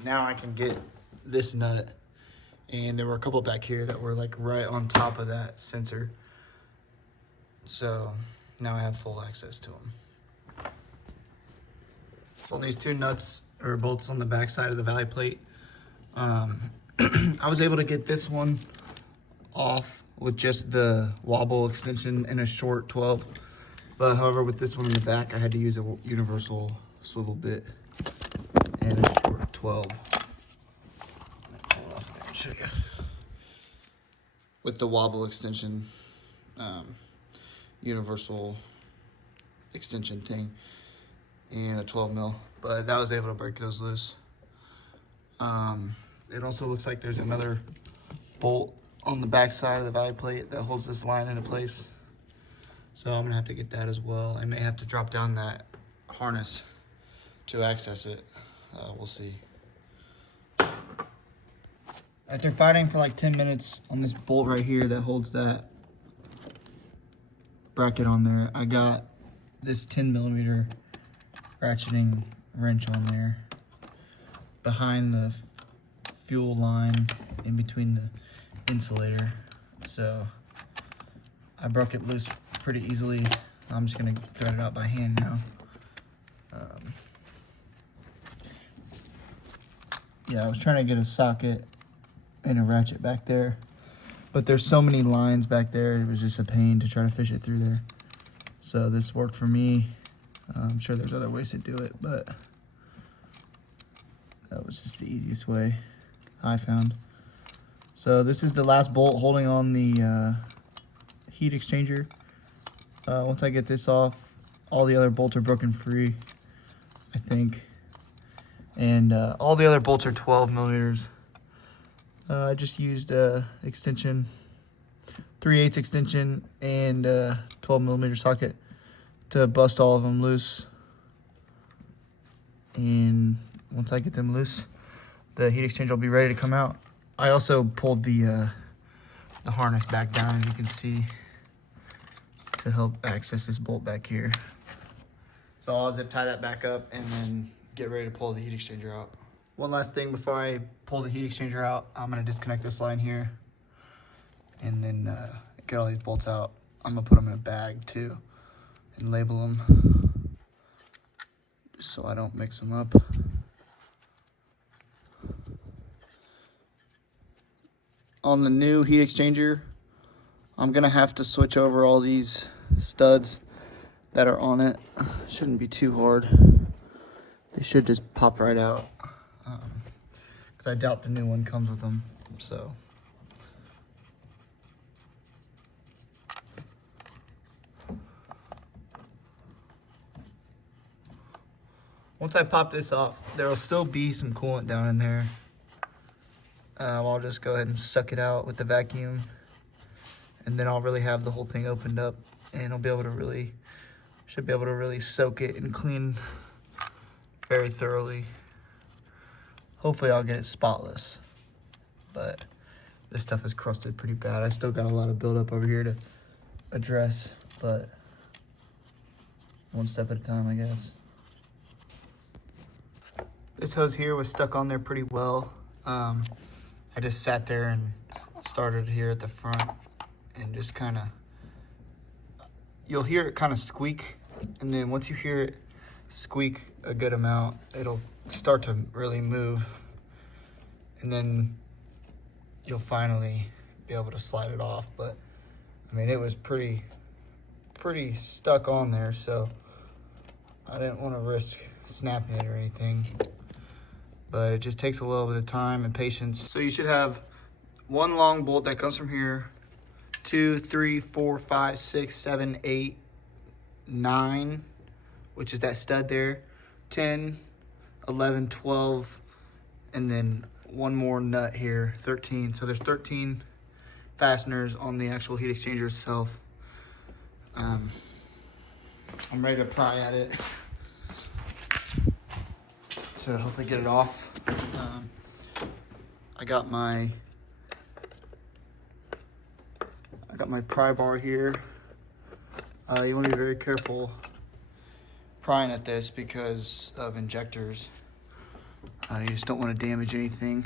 now I can get this nut, and there were a couple back here that were like right on top of that sensor. So now I have full access to them. So these 2 nuts or bolts on the back side of the valley plate, I was able to get this one off with just the wobble extension and a short 12. But however, with this one in the back, I had to use a universal swivel bit and a short 12. I'll show you. With the wobble extension, universal extension thing, and a 12 mil. But that was able to break those loose. It also looks like there's another bolt on the back side of the valley plate that holds this line into place. So I'm gonna have to get that as well. I may have to drop down that harness to access it. We'll see. After fighting for like 10 minutes on this bolt right here that holds that bracket on there, I got this 10mm ratcheting wrench on there behind the fuel line in between the insulator. So I broke it loose pretty easily. I'm just gonna thread it out by hand now. Yeah, I was trying to get a socket and a ratchet back there, but there's so many lines back there, it was just a pain to try to fish it through there. So this worked for me. I'm sure there's other ways to do it, but that was just the easiest way I found. So this is the last bolt holding on the heat exchanger. Once I get this off, all the other bolts are broken free, I think. And all the other bolts are 12 millimeters. I just used extension, 3/8 extension, and 12 millimeter socket to bust all of them loose. And once I get them loose, the heat exchanger will be ready to come out. I also pulled the harness back down, as you can see, to help access this bolt back here. So I'll zip tie that back up and then get ready to pull the heat exchanger out. One last thing before I pull the heat exchanger out, I'm gonna disconnect this line here and then get all these bolts out. I'm gonna put them in a bag too and label them just so I don't mix them up. On the new heat exchanger, I'm gonna have to switch over all these studs that are on it. Shouldn't be too hard. They should just pop right out. Because I doubt the new one comes with them, so. Once I pop this off, there will still be some coolant down in there. I'll just go ahead and suck it out with the vacuum, and then I'll really have the whole thing opened up, and I'll be able to really, should be able to really soak it and clean very thoroughly. Hopefully I'll get it spotless, but this stuff is crusted pretty bad. I still got a lot of buildup over here to address, but one step at a time, I guess. This hose here was stuck on there pretty well. I just sat there and started here at the front and just kind of, you'll hear it kind of squeak, and then once you hear it squeak a good amount, it'll start to really move, and then you'll finally be able to slide it off. But I mean, it was pretty stuck on there, so I didn't want to risk snapping it or anything. But it just takes a little bit of time and patience. So you should have one long bolt that comes from here, 2, 3, 4, 5, 6, 7, 8, 9, which is that stud there, 10, 11, 12, and then one more nut here, 13. So there's 13 fasteners on the actual heat exchanger itself. I'm ready to pry at it to hopefully get it off. I got my pry bar here. You want to be very careful prying at this because of injectors. You just don't want to damage anything.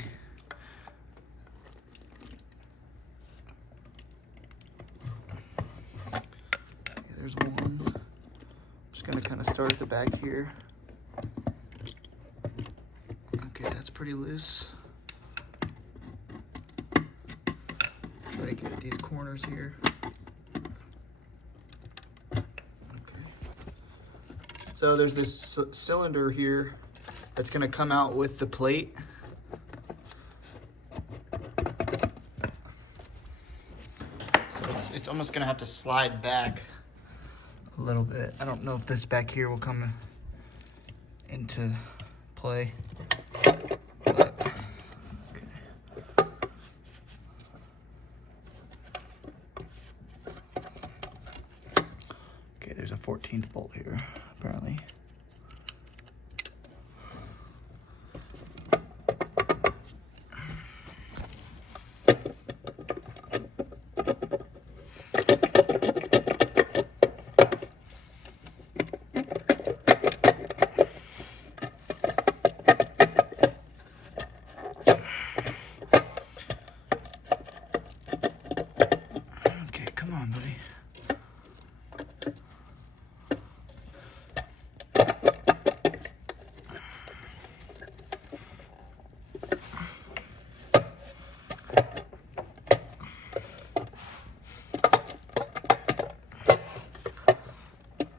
Okay, there's one. I'm just gonna kind of start at the back here. Okay, that's pretty loose. Try to get at these corners here. Okay. So there's this cylinder here that's gonna come out with the plate. So it's almost gonna have to slide back a little bit. I don't know if this back here will come into play. Okay, there's a 14th bolt here, apparently.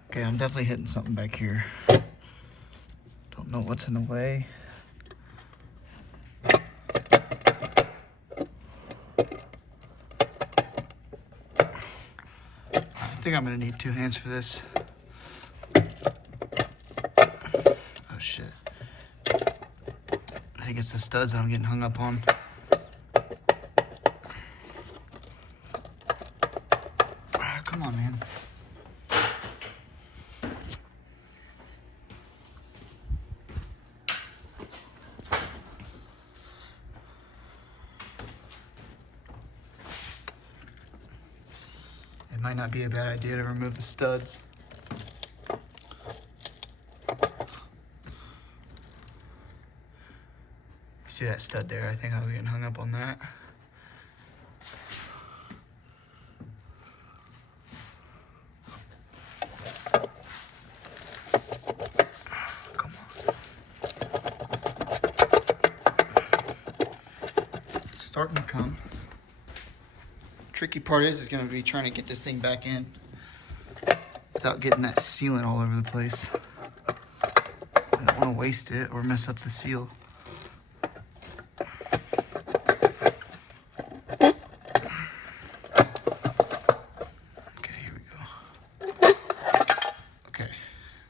Okay, I'm definitely hitting something back here. Don't know what's in the way. I think I'm gonna need 2 hands for this. Oh shit. think it's the studs that I'm getting hung up on. Ah, come on, man. It might not be a bad idea to remove the studs. See that stud there? I think I was getting hung up on that. Come on. Starting to come. Tricky part is going to be trying to get this thing back in without getting that sealant all over the place. I don't want to waste it or mess up the seal.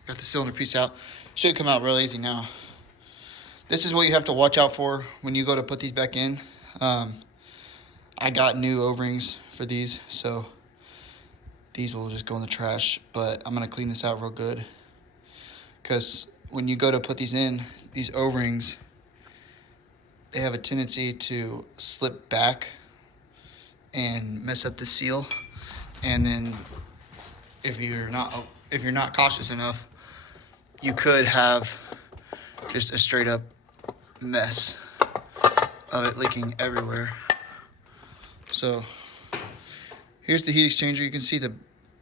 Got the cylinder piece out. Should come out real easy now. This is what you have to watch out for when you go to put these back in. I got new O-rings for these, so these will just go in the trash, but I'm gonna clean this out real good, because when you go to put these in, these O-rings, they have a tendency to slip back and mess up the seal, and then if you're not cautious enough, you could have just a straight up mess of it leaking everywhere. So here's the heat exchanger. You can see the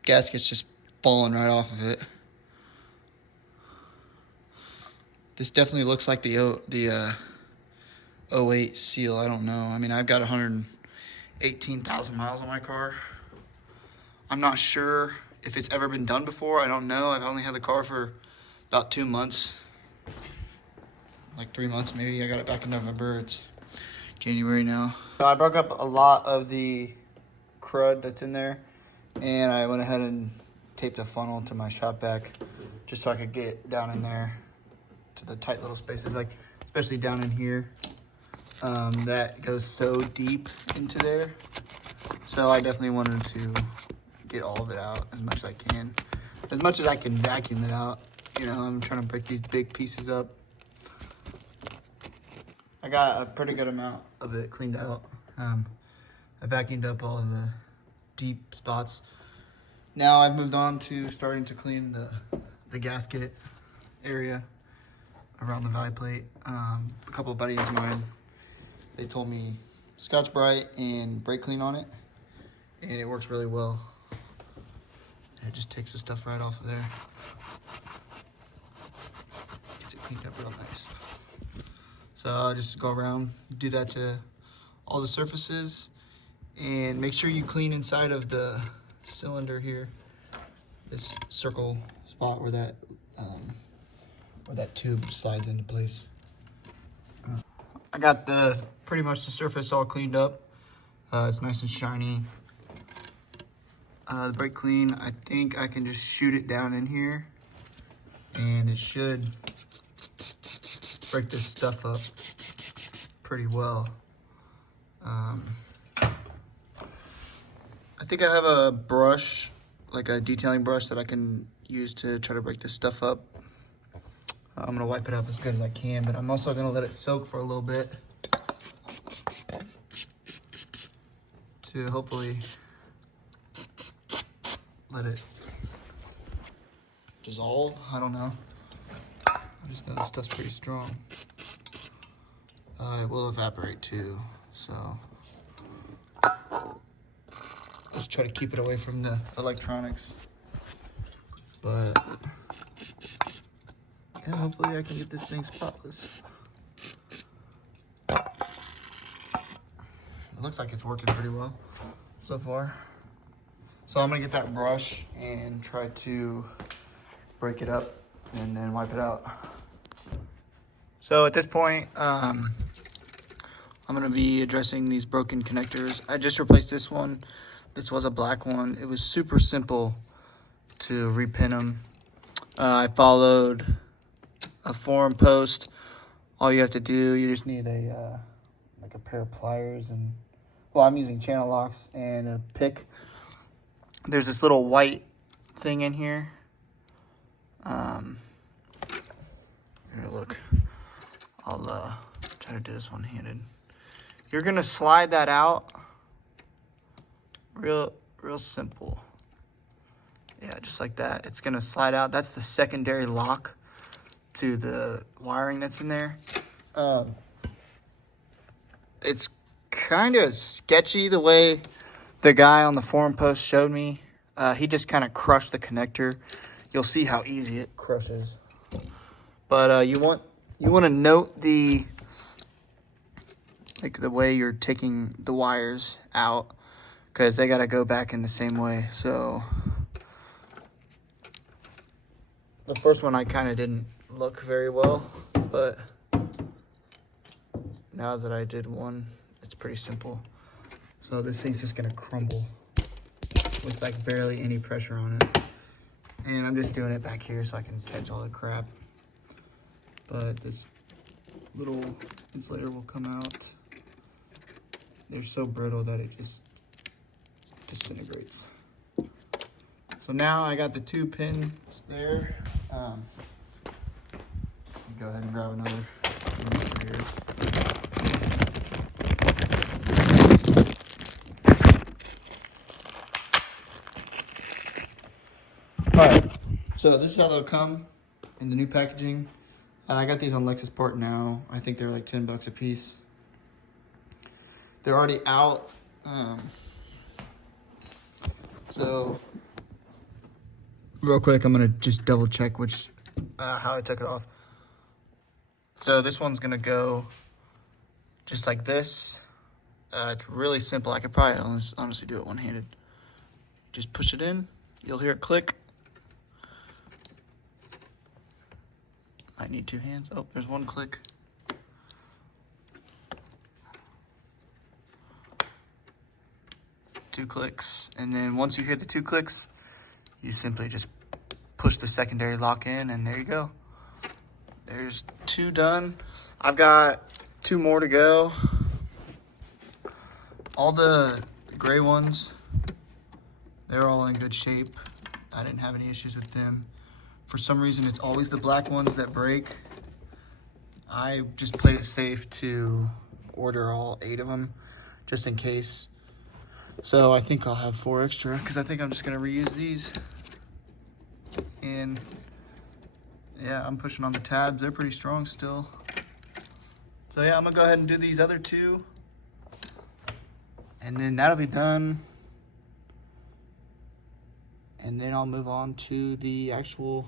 gasket's just falling right off of it. This definitely looks like the 08 seal. I don't know. I mean, I've got 118,000 miles on my car. I'm not sure if it's ever been done before. I don't know. I've only had the car for about 2 months, like 3 months maybe. I got it back in November. It's January now. So I broke up a lot of the crud that's in there, and I went ahead and taped a funnel to my shop vac just so I could get down in there to the tight little spaces, like especially down in here. That goes so deep into there. So I definitely wanted to get all of it out as much as I can. As much as I can vacuum it out. You know, I'm trying to break these big pieces up. I got a pretty good amount of it cleaned out. I vacuumed up all of the deep spots. Now I've moved on to starting to clean the gasket area around the valve plate. A couple of buddies of mine, they told me Scotch Brite and brake clean on it, and it works really well. It just takes the stuff right off of there. Gets it cleaned up real nice. So I'll just go around, do that to all the surfaces, and make sure you clean inside of the cylinder here. This circle spot where that tube slides into place. I got pretty much the surface all cleaned up. It's nice and shiny. The brake clean, I think I can just shoot it down in here, and it should break this stuff up pretty well. I think I have a brush, like a detailing brush, that I can use to try to break this stuff up. I'm gonna wipe it up as good as I can, but I'm also gonna let it soak for a little bit to hopefully let it dissolve. I don't know. I just know this stuff's pretty strong. It will evaporate too, so just try to keep it away from the electronics. But yeah, hopefully I can get this thing spotless. It looks like it's working pretty well so far. So I'm gonna get that brush and try to break it up and then wipe it out. So at this point, I'm gonna be addressing these broken connectors. I just replaced this one. This was a black one. It was super simple to repin them. I followed a forum post all you have to do, you just need a like a pair of pliers and, well, I'm using channel locks and a pick. There's this little white thing in here. Here, look. I'll try to do this one-handed. You're gonna slide that out. Real simple. Yeah, just like that. It's gonna slide out. That's the secondary lock to the wiring that's in there. It's kind of sketchy the way the guy on the forum post showed me. He just kind of crushed the connector. You'll see how easy it crushes. But you want to note the way you're taking the wires out, because they got to go back in the same way. So the first one I kind of didn't look very well, but now that I did one, it's pretty simple. So this thing's just gonna crumble with like barely any pressure on it. And I'm just doing it back here so I can catch all the crap. But this little insulator will come out. They're so brittle that it just disintegrates. So now I got the 2 pins there. Go ahead and grab another one here. Alright, so this is how they'll come in the new packaging. And I got these on Lexus Part now. I think they're like $10 a piece. They're already out. So real quick, I'm gonna just double check which how I took it off. So this one's gonna go just like this. It's really simple. I could probably honestly do it one-handed. Just push it in. You'll hear it click. I need 2 hands. Oh, there's 1 click. Two clicks. And then once you hear the 2 clicks, you simply just push the secondary lock in, and there you go. There's 2 done. I've got 2 more to go. All the gray ones, they're all in good shape. I didn't have any issues with them. For some reason, it's always the black ones that break. I just played it safe to order all 8 of them, just in case. So I think I'll have 4 extra, because I think I'm just gonna reuse these. And yeah, I'm pushing on the tabs. They're pretty strong still. So yeah, I'm gonna go ahead and do these other 2. And then that'll be done. And then I'll move on to the actual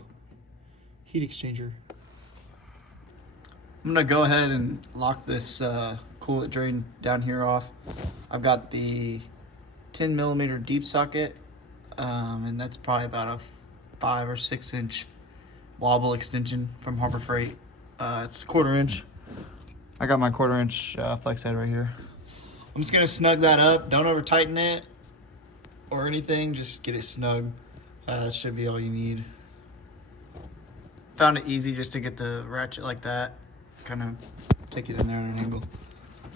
heat exchanger. I'm gonna go ahead and lock this coolant drain down here off. I've got the 10mm deep socket, and that's probably about a 5 or 6 inch wobble extension from Harbor Freight. It's 1/4 inch. I got my 1/4 inch flex head right here. I'm just gonna snug that up. Don't over tighten it or anything, just get it snug. That should be all you need. Found it easy just to get the ratchet like that, kind of take it in there at an angle.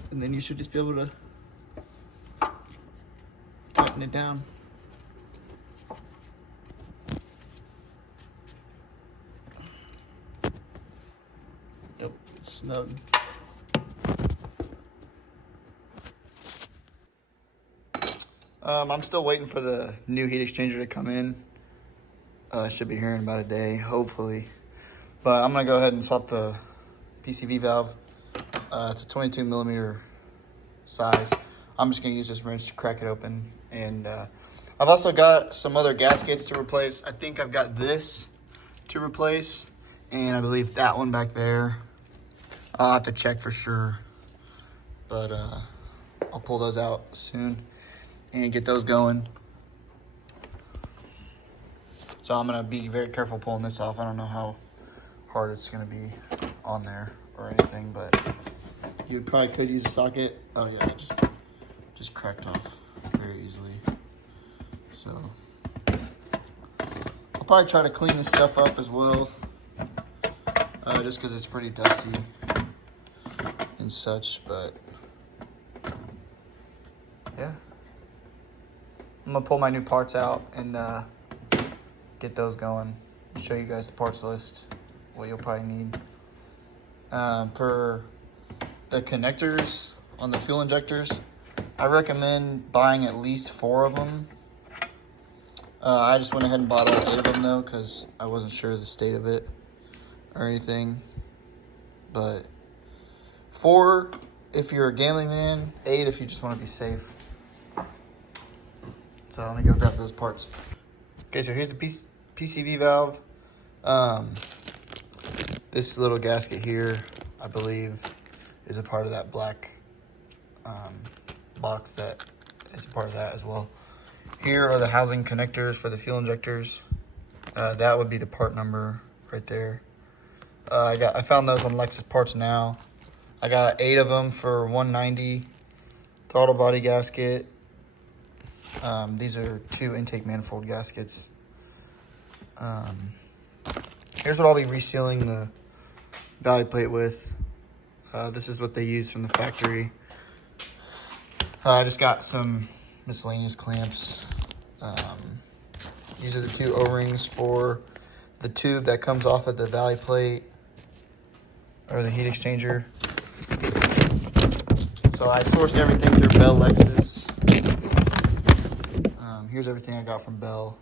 And then you should just be able to tighten it down. Yep, it's snug. I'm still waiting for the new heat exchanger to come in. Should be here in about a day, hopefully. But I'm gonna go ahead and swap the PCV valve. It's a 22mm size. I'm just gonna use this wrench to crack it open. And I've also got some other gaskets to replace. I think I've got this to replace, and I believe that one back there. I'll have to check for sure, but I'll pull those out soon and get those going. So I'm gonna be very careful pulling this off. I don't know how hard it's gonna be on there or anything, but you probably could use a socket. Oh yeah, it just cracked off very easily. So I'll probably try to clean this stuff up as well, just because it's pretty dusty. and such, but yeah. I'm gonna pull my new parts out and get those going. Show you guys the parts list, what you'll probably need. For the connectors on the fuel injectors, I recommend buying at least 4 of them. I just went ahead and bought all 8 of them though, because I wasn't sure of the state of it or anything. But 4 if you're a gambling man, 8 if you just want to be safe. So let me go grab those parts. Okay, so here's the PCV valve. This little gasket here, I believe, is a part of that black box that is a part of that as well. Here are the housing connectors for the fuel injectors. That would be the part number right there. I found those on Lexus Parts Now. I got 8 of them for $190. Throttle body gasket. These are 2 intake manifold gaskets. Here's what I'll be resealing the valley plate with. This is what they use from the factory. I just got some miscellaneous clamps. These are the 2 O-rings for the tube that comes off of the valley plate or the heat exchanger. So I sourced everything through Bell Lexus. Here's everything I got from Bell.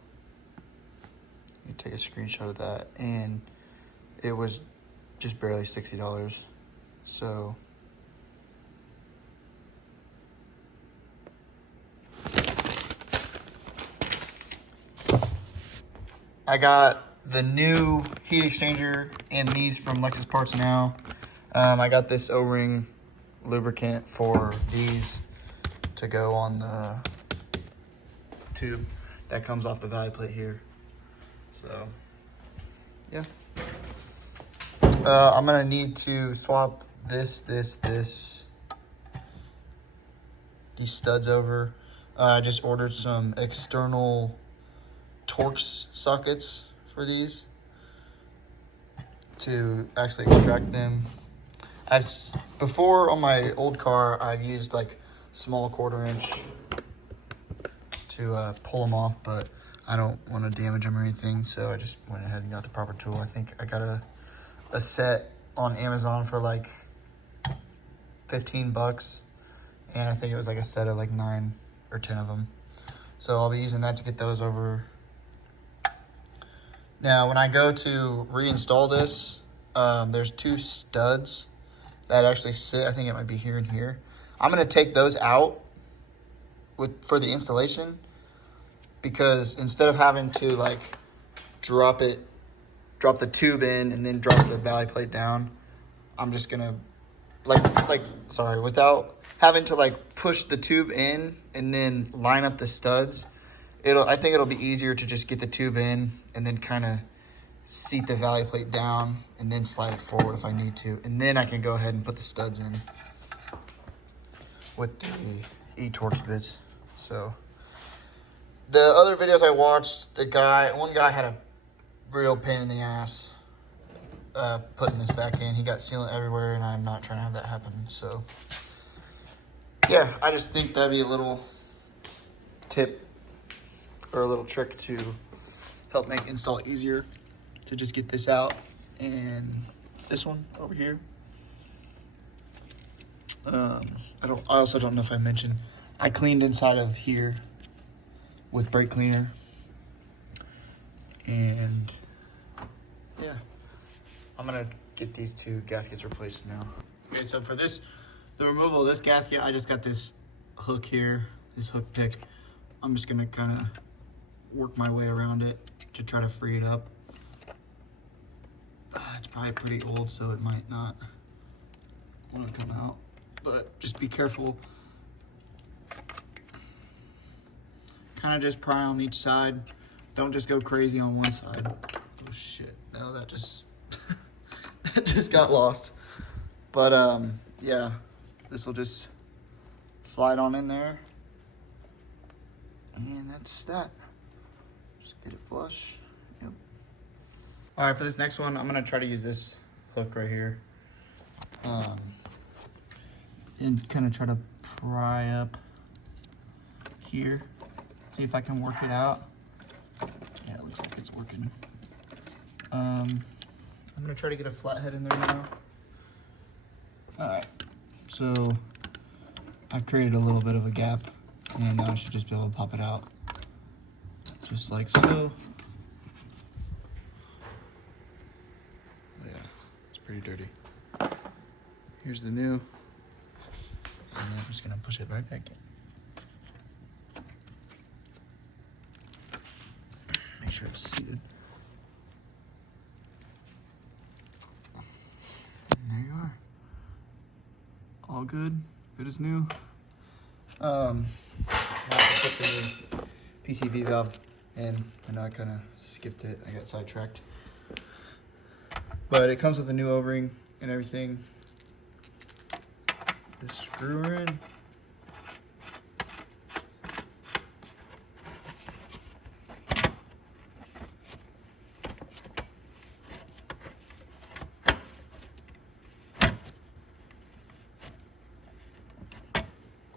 You take a screenshot of that, and it was just barely $60. So I got the new heat exchanger and these from Lexus Parts Now. I got this O-ring lubricant for these to go on the tube that comes off the valley plate here. So yeah. I'm gonna need to swap these studs over. I just ordered some external Torx sockets for these to actually extract them. Before on my old car, I've used like small 1/4 inch to pull them off, but I don't want to damage them or anything, so I just went ahead and got the proper tool. I think I got a set on Amazon for like $15, and I think it was like a set of like 9 or 10 of them. So I'll be using that to get those over. Now, when I go to reinstall this, there's 2 studs that actually sit. I think it might be here and here. I'm gonna take those out for the installation, because instead of having to like drop the tube in and then drop the valley plate down, I'm just gonna without having to like push the tube in and then line up the studs, I think it'll be easier to just get the tube in and then kind of seat the valley plate down and then slide it forward if I need to, and then I can go ahead and put the studs in with the E-Torx bits. So the other videos I watched, one guy had a real pain in the ass putting this back in. He got sealant everywhere, and I'm not trying to have that happen. So yeah, I just think that'd be a little tip or a little trick to help make install easier, to just get this out. And this one over here, I also don't know if I mentioned, I cleaned inside of here with brake cleaner. And yeah, I'm gonna get these 2 gaskets replaced now. Okay, so for the removal of this gasket, I just got this hook here, this hook pick. I'm just gonna kind of work my way around it to try to free it up. It's probably pretty old, so it might not want to come out, but just be careful. Kind of just pry on each side. Don't just go crazy on one side. Oh shit, no, that just that just got lost. But yeah, this will just slide on in there, and that's that. Just get it flush. Yep. All right, for this next one, I'm gonna try to use this hook right here. and kind of try to pry up here. See if I can work it out. Yeah, it looks like it's working. I'm gonna try to get a flathead in there now. All right, so I've created a little bit of a gap, and now I should just be able to pop it out, just like so. Yeah, it's pretty dirty. Here's the new, and I'm just gonna push it right back in. Make sure it's seated. And there you are. All good, good as new. Now I put the new PCV valve in. I know I kind of skipped it, I got sidetracked. But it comes with a new O-ring and everything. Just screw her in.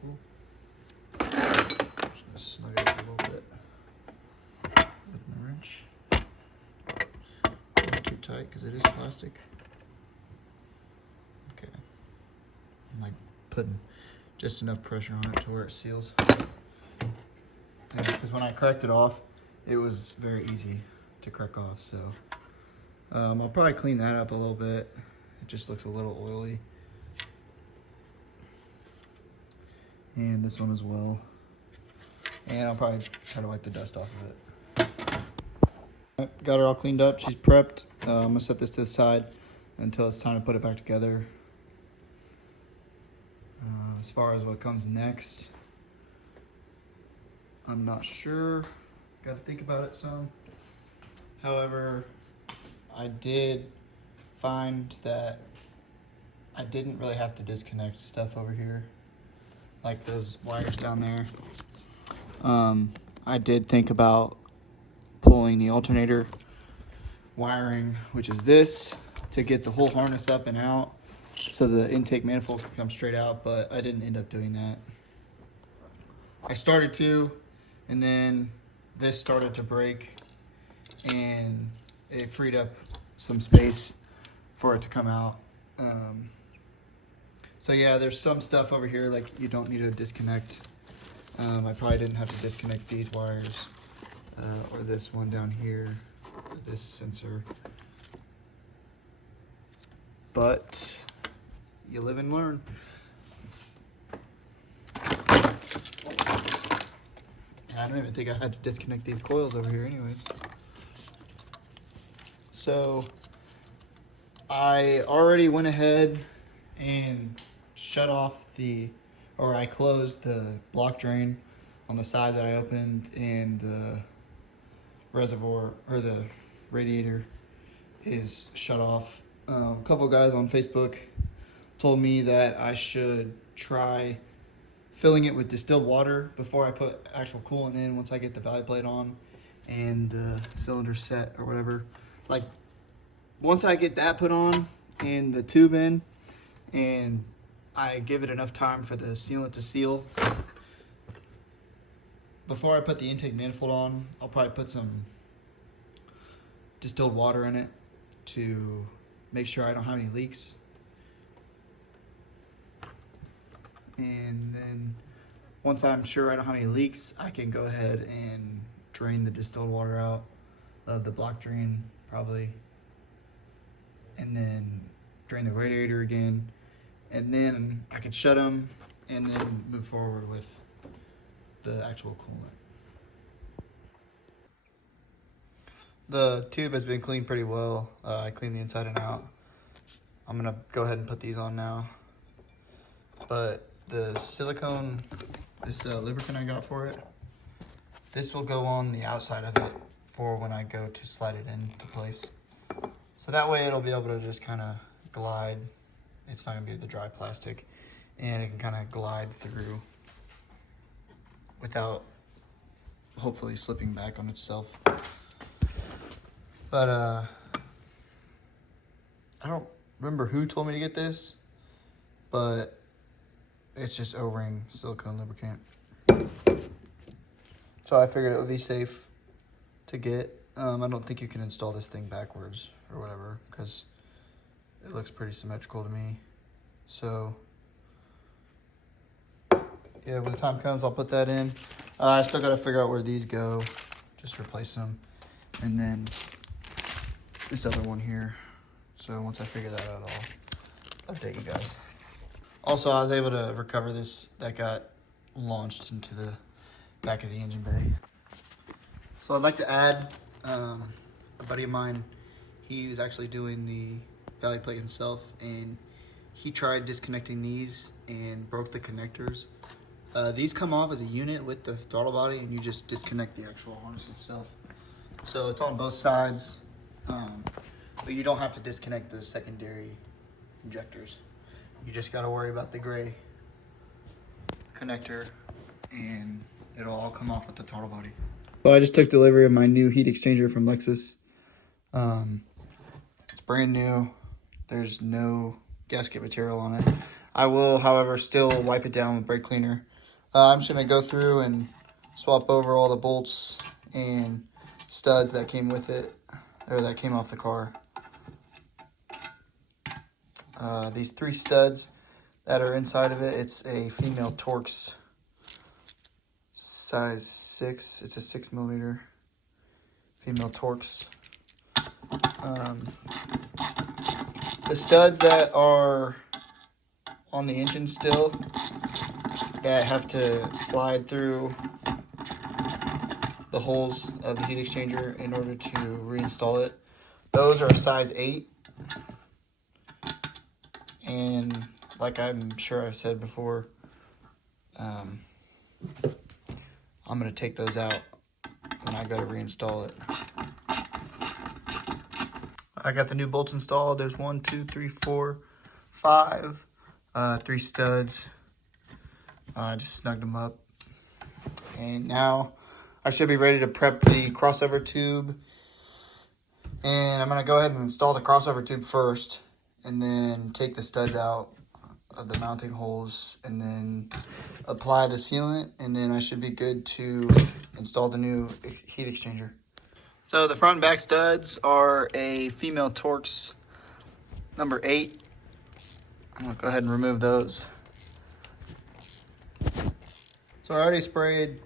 Cool. Just gonna snug it up a little bit with my wrench. Not too tight because it is plastic. Okay. I'm like putting just enough pressure on it to where it seals. Because when I cracked it off, it was very easy to crack off. So I'll probably clean that up a little bit. It just looks a little oily. And this one as well. And I'll probably try to wipe the dust off of it. Got her all cleaned up. She's prepped. I'm gonna set this to the side until it's time to put it back together. As far as what comes next, I'm not sure. Got to think about it some. However, I did find that I didn't really have to disconnect stuff over here, like those wires down there. I did think about pulling the alternator wiring, which is this, to get the whole harness up and out so the intake manifold could come straight out, but I didn't end up doing that. I started to, and then this started to break, and it freed up some space for it to come out. So yeah, there's some stuff over here like you don't need to disconnect. I probably didn't have to disconnect these wires, or this one down here, or this sensor. But you live and learn. I don't even think I had to disconnect these coils over here anyways. So I already went ahead and shut off I closed the block drain on the side that I opened, and the reservoir, or the radiator, is shut off. A couple guys on Facebook told me that I should try filling it with distilled water before I put actual coolant in, once I get the valve plate on and the cylinder set or whatever. Like, once I get that put on and the tube in, and I give it enough time for the sealant to seal, before I put the intake manifold on, I'll probably put some distilled water in it to make sure I don't have any leaks. And then once I'm sure I don't have any leaks, I can go ahead and drain the distilled water out of the block drain, probably, and then drain the radiator again, and then I could shut them and then move forward with the actual coolant. The tube has been cleaned pretty well. I cleaned the inside and out. I'm gonna go ahead and put these on now. But the silicone, this lubricant I got for it, this will go on the outside of it for when I go to slide it into place. So that way it'll be able to just kind of glide. It's not gonna be the dry plastic, and it can kind of glide through without hopefully slipping back on itself. But I don't remember who told me to get this, but it's just O-ring silicone lubricant. So I figured it would be safe to get. I don't think you can install this thing backwards or whatever, because it looks pretty symmetrical to me. So yeah, when the time comes, I'll put that in. I still got to figure out where these go. Just replace them. And then this other one here. So once I figure that out, I'll update you guys. Also, I was able to recover this that got launched into the back of the engine bay. So I'd like to add, a buddy of mine, he was actually doing the valley plate himself, and he tried disconnecting these and broke the connectors. These come off as a unit with the throttle body, and you just disconnect the actual harness itself. So it's on both sides, but you don't have to disconnect the secondary injectors. You just got to worry about the gray connector, and it'll all come off with the throttle body. So I just took delivery of my new heat exchanger from Lexus. It's brand new. There's no gasket material on it. I will, however, still wipe it down with brake cleaner. I'm just going to go through and swap over all the bolts and studs that came with it, or that came off the car. These 3 studs that are inside of it, it's a female Torx size 6. It's a 6mm female Torx. The studs that are on the engine still, that have to slide through the holes of the heat exchanger in order to reinstall it. Those are a size 8. And like I'm sure I've said before, I'm going to take those out when I go to reinstall it. I got the new bolts installed. There's 1, 2, 3, 4, 5, 3 studs. I just snugged them up. And now I should be ready to prep the crossover tube. And I'm going to go ahead and install the crossover tube first, and then take the studs out of the mounting holes, and then apply the sealant, and then I should be good to install the new heat exchanger. So the front and back studs are a female Torx number 8. I'm going to go ahead and remove those. So I already sprayed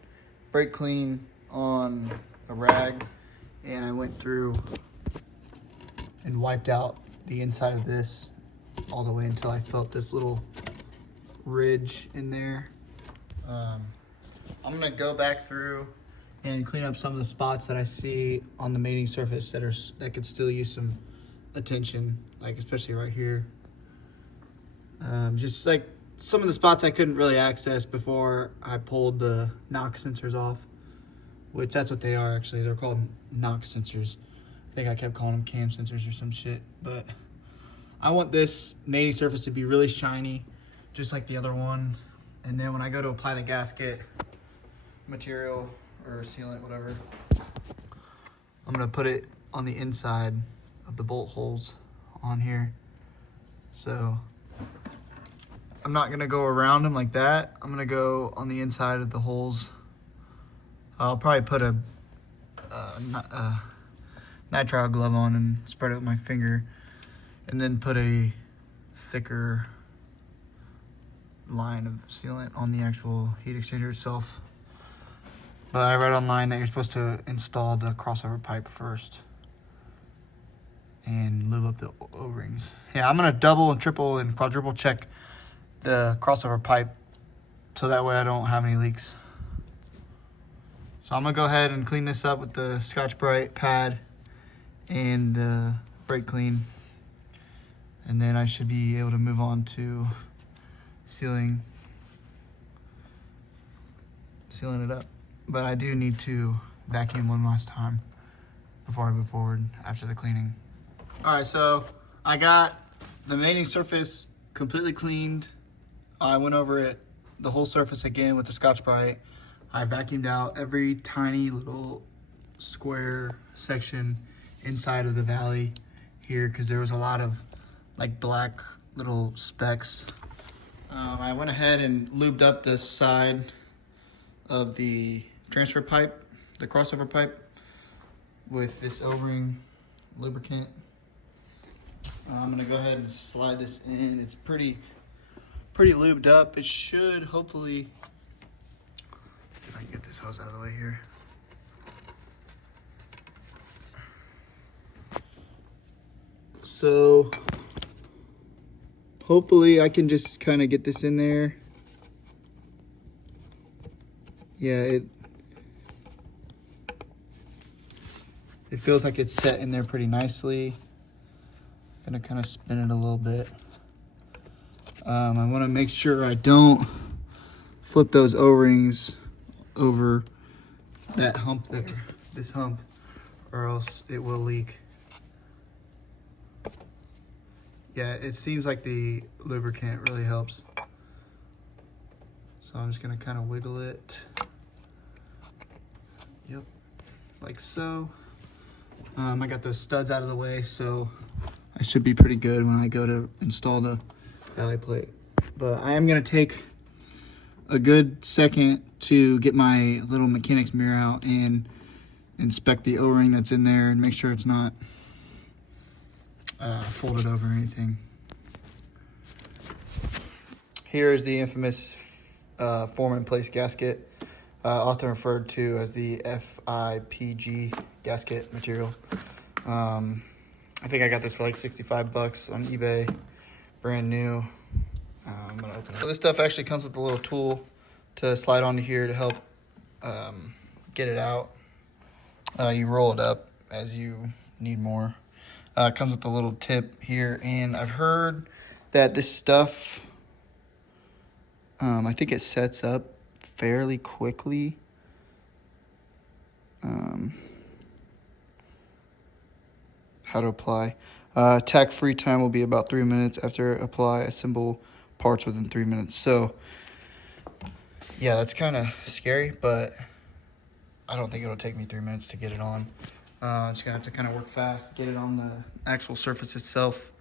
brake clean on a rag, and I went through and wiped out the inside of this all the way until I felt this little ridge in there. I'm gonna go back through and clean up some of the spots that I see on the mating surface that could still use some attention, like especially right here. Just like some of the spots I couldn't really access before I pulled the knock sensors off, which that's what they are actually. They're called knock sensors. I think I kept calling them cam sensors or some shit, but I want this mating surface to be really shiny, just like the other one. And then when I go to apply the gasket material or sealant, whatever, I'm gonna put it on the inside of the bolt holes on here. So I'm not gonna go around them like that. I'm gonna go on the inside of the holes. I'll probably put a nitrile glove on and spread it with my finger, and then put a thicker line of sealant on the actual heat exchanger itself. But I read online that you're supposed to install the crossover pipe first and lube up the O-rings. Yeah, I'm gonna double and triple and quadruple check the crossover pipe so that way I don't have any leaks. So I'm gonna go ahead and clean this up with the Scotch-Brite pad and the brake clean, and then I should be able to move on to sealing it up. But I do need to vacuum one last time before I move forward after the cleaning. All right, so I got the mating surface completely cleaned. I went over it, the whole surface again with the Scotch-Brite. I vacuumed out every tiny little square section inside of the valley here, because there was a lot of like black little specks. I went ahead and lubed up the side of the transfer pipe, the crossover pipe, with this O-ring lubricant. I'm gonna go ahead and slide this in. It's pretty lubed up. It should hopefully, see if I can get this hose out of the way here. So hopefully I can just kind of get this in there. Yeah, it feels like it's set in there pretty nicely. Gonna kind of spin it a little bit. I want to make sure I don't flip those O-rings over that hump there, this hump, or else it will leak. Yeah, it seems like the lubricant really helps. So I'm just gonna kind of wiggle it. Yep, like so. I got those studs out of the way, so I should be pretty good when I go to install the valley plate. But I am gonna take a good second to get my little mechanic's mirror out and inspect the O-ring that's in there and make sure it's not folded over or anything. Here is the infamous form in place gasket, often referred to as the FIPG gasket material. I think I got this for like 65 bucks on eBay, brand new. I'm gonna open it. So this stuff actually comes with a little tool to slide onto here to help get it out. You roll it up as you need more. It comes with a little tip here, and I've heard that this stuff, I think it sets up fairly quickly. How to apply. Tack free time will be about 3 minutes. After apply, assemble parts within 3 minutes. So yeah, that's kind of scary, but I don't think it'll take me 3 minutes to get it on. Just gonna have to kind of work fast, get it on the actual surface itself,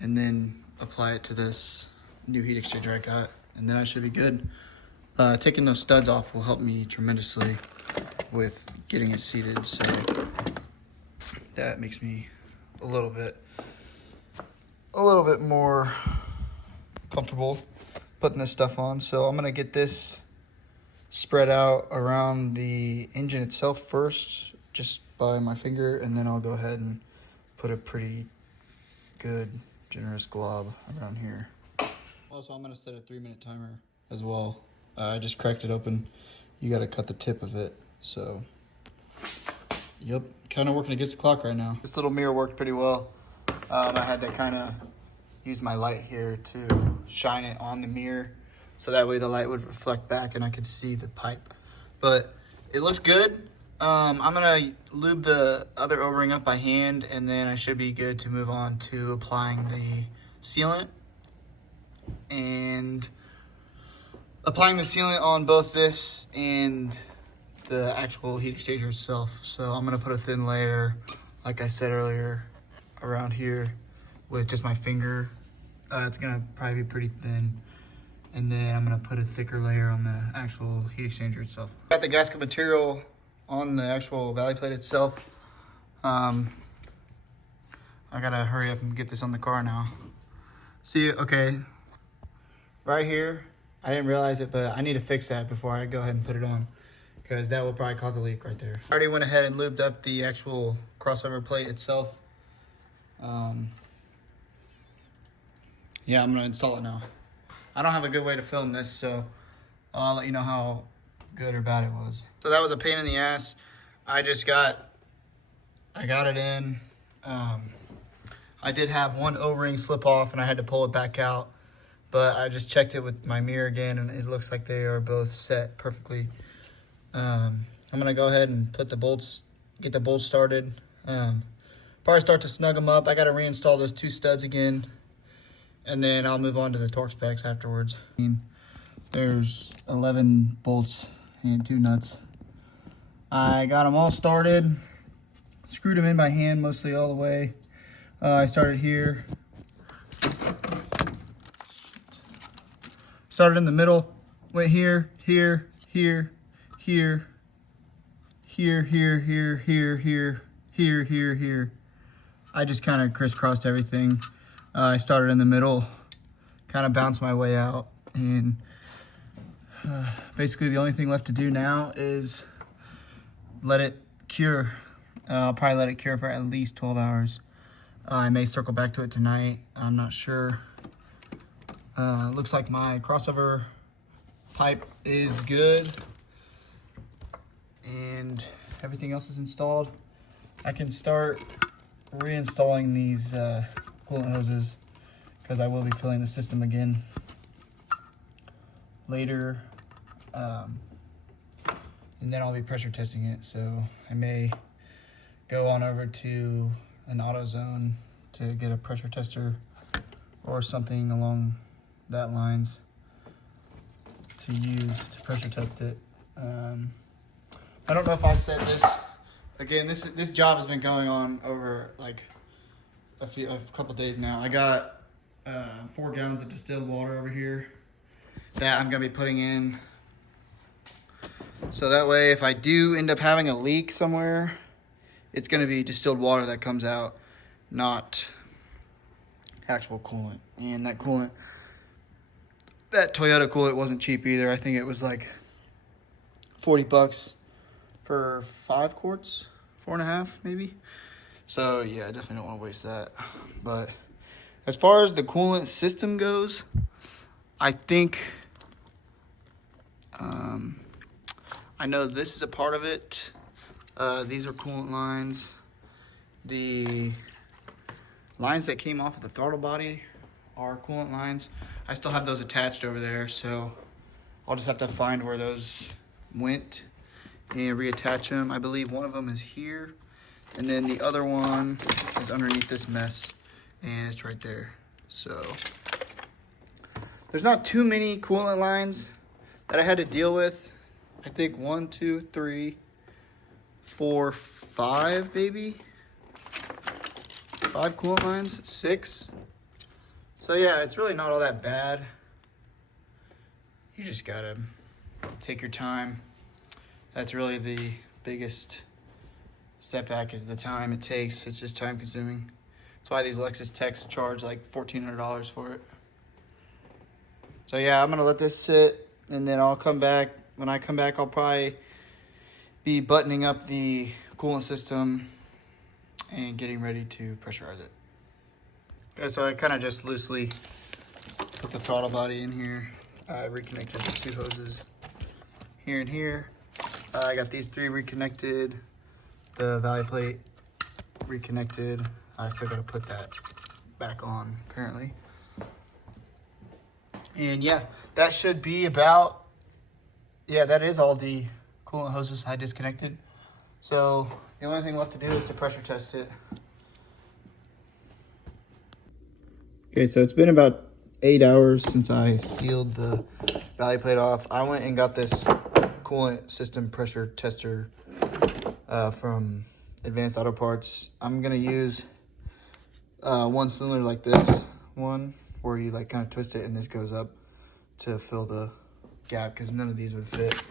and then apply it to this new heat exchanger I got, and then I should be good. Taking those studs off will help me tremendously with getting it seated, so that makes me a little bit more comfortable putting this stuff on. So I'm gonna get this spread out around the engine itself first, just by my finger, and then I'll go ahead and put a pretty good generous glob around here. Also, I'm gonna set a 3-minute timer as well. I just cracked it open. You gotta cut the tip of it. So yep, kind of working against the clock right now. This little mirror worked pretty well. I had to kind of use my light here to shine it on the mirror, so that way the light would reflect back and I could see the pipe. But it looks good. I'm gonna lube the other O-ring up by hand, and then I should be good to move on to applying the sealant. And applying the sealant on both this and the actual heat exchanger itself. So I'm gonna put a thin layer, like I said earlier, around here with just my finger. It's gonna probably be pretty thin. And then I'm gonna put a thicker layer on the actual heat exchanger itself. Got the gasket material on the actual valley plate itself. I gotta hurry up and get this on the car now. See, okay, right here, I didn't realize it, but I need to fix that before I go ahead and put it on, because that will probably cause a leak right there. I already went ahead and lubed up the actual crossover plate itself. Yeah, I'm gonna install it now. I don't have a good way to film this, so I'll let you know how good or bad it was. So that was a pain in the ass. I got it in. I did have one O-ring slip off and I had to pull it back out, but I just checked it with my mirror again and it looks like they are both set perfectly. I'm gonna go ahead and put the bolts, get the bolts started. Probably start to snug them up. I gotta reinstall those 2 studs again, and then I'll move on to the torque specs afterwards. There's 11 bolts and 2 nuts. I got them all started, screwed them in by hand mostly all the way. I started here. Started in the middle, went here, here, here, here, here, here, here, here, here, here, here, here. I just kind of crisscrossed everything. I started in the middle, kind of bounced my way out, and basically the only thing left to do now is let it cure. I'll probably let it cure for at least 12 hours. I may circle back to it tonight. I'm not sure. Looks like my crossover pipe is good and everything else is installed. I can start reinstalling these coolant hoses because I will be filling the system again later, and then I'll be pressure testing it. So I may go on over to an AutoZone to get a pressure tester or something along that lines to use to pressure test it. I don't know if I've said this. Again, this job has been going on over like a couple days now. I got 4 gallons of distilled water over here that I'm gonna be putting in. So that way, if I do end up having a leak somewhere, it's gonna be distilled water that comes out, not actual coolant. And that coolant, that Toyota coolant wasn't cheap either. I think it was like 40 bucks for 5 quarts, 4.5 maybe. So yeah, I definitely don't want to waste that. But as far as the coolant system goes, I think I know this is a part of it. These are coolant lines. The lines that came off of the throttle body are coolant lines. I still have those attached over there, so I'll just have to find where those went and reattach them. I believe one of them is here, and then the other one is underneath this mess, and it's right there. So there's not too many coolant lines that I had to deal with. I think 1, 2, 3, 4, 5 maybe. 5 coolant lines, 6. So yeah, it's really not all that bad. You just gotta take your time. That's really the biggest setback, is the time it takes. It's just time consuming. That's why these Lexus techs charge like $1,400 for it. So yeah, I'm gonna let this sit, and then I'll come back. When I come back, I'll probably be buttoning up the coolant system and getting ready to pressurize it. Okay, so I kind of just loosely put the throttle body in here. I reconnected the 2 hoses here and here. I got these 3 reconnected, the valley plate reconnected. I still gotta put that back on apparently. And yeah, that should be about, yeah, that is all the coolant hoses I disconnected. So the only thing left to do is to pressure test it. Okay, so it's been about 8 hours since I sealed the valley plate off. I went and got this coolant system pressure tester from Advanced Auto Parts. I'm gonna use one cylinder like this one, where you like kind of twist it and this goes up to fill the gap, because none of these would fit.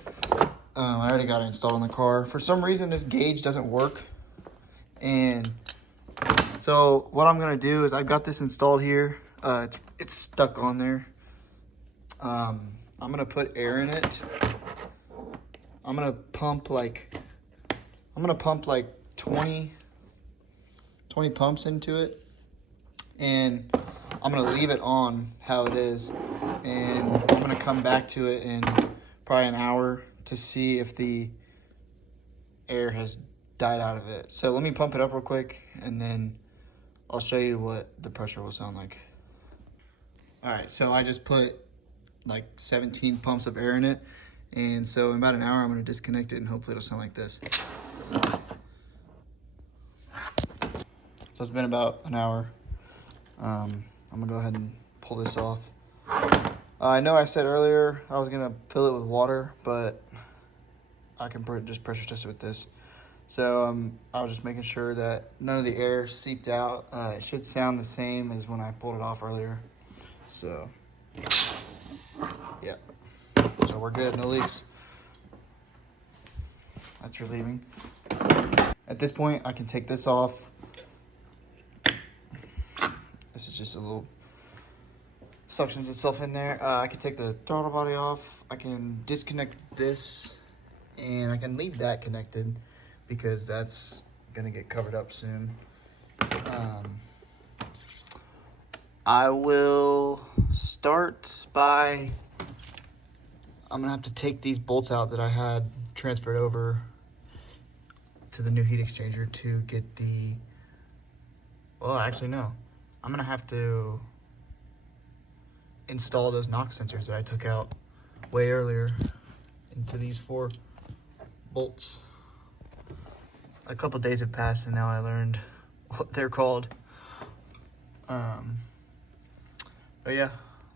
I already got it installed on the car. For some reason, this gauge doesn't work. And so what I'm gonna do is, I've got this installed here. It's stuck on there. I'm gonna put air in it. I'm gonna pump like 20 pumps into it, and I'm gonna leave it on how it is, and I'm gonna come back to it in probably an hour to see if the air has died out of it. So let me pump it up real quick, and then I'll show you what the pressure will sound like. All right, so I just put like 17 pumps of air in it, and so in about an hour I'm gonna disconnect it, and hopefully it'll sound like this. So it's been about an hour. I'm gonna go ahead and pull this off. I know I said earlier I was gonna fill it with water, but I can just pressure test it with this. So I was just making sure that none of the air seeped out. It should sound the same as when I pulled it off earlier. So Yeah. So we're good, no leaks. That's relieving. At this point, I can take this off. This is just a little suctions itself in there. I can take the throttle body off. I can disconnect this, and I can leave that connected because that's gonna get covered up soon. I will start by, I'm gonna have to take these bolts out that I had transferred over to the new heat exchanger to get the, well, actually no. I'm gonna have to install those NOx sensors that I took out way earlier into these 4 bolts. A couple days have passed and now I learned what they're called. But yeah,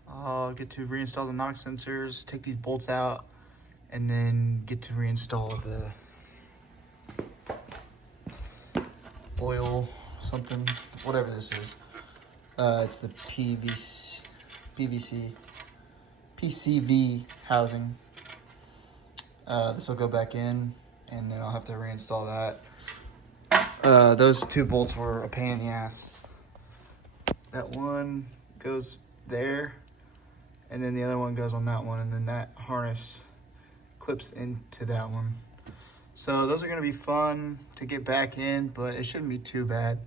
I'll get to reinstall the NOx sensors, take these bolts out, and then get to reinstall the oil something, whatever this is. It's the PCV housing. This will go back in, and then I'll have to reinstall that. Those 2 bolts were a pain in the ass. That one goes there, and then the other one goes on that one, and then that harness clips into that one. So those are going to be fun to get back in, but it shouldn't be too bad.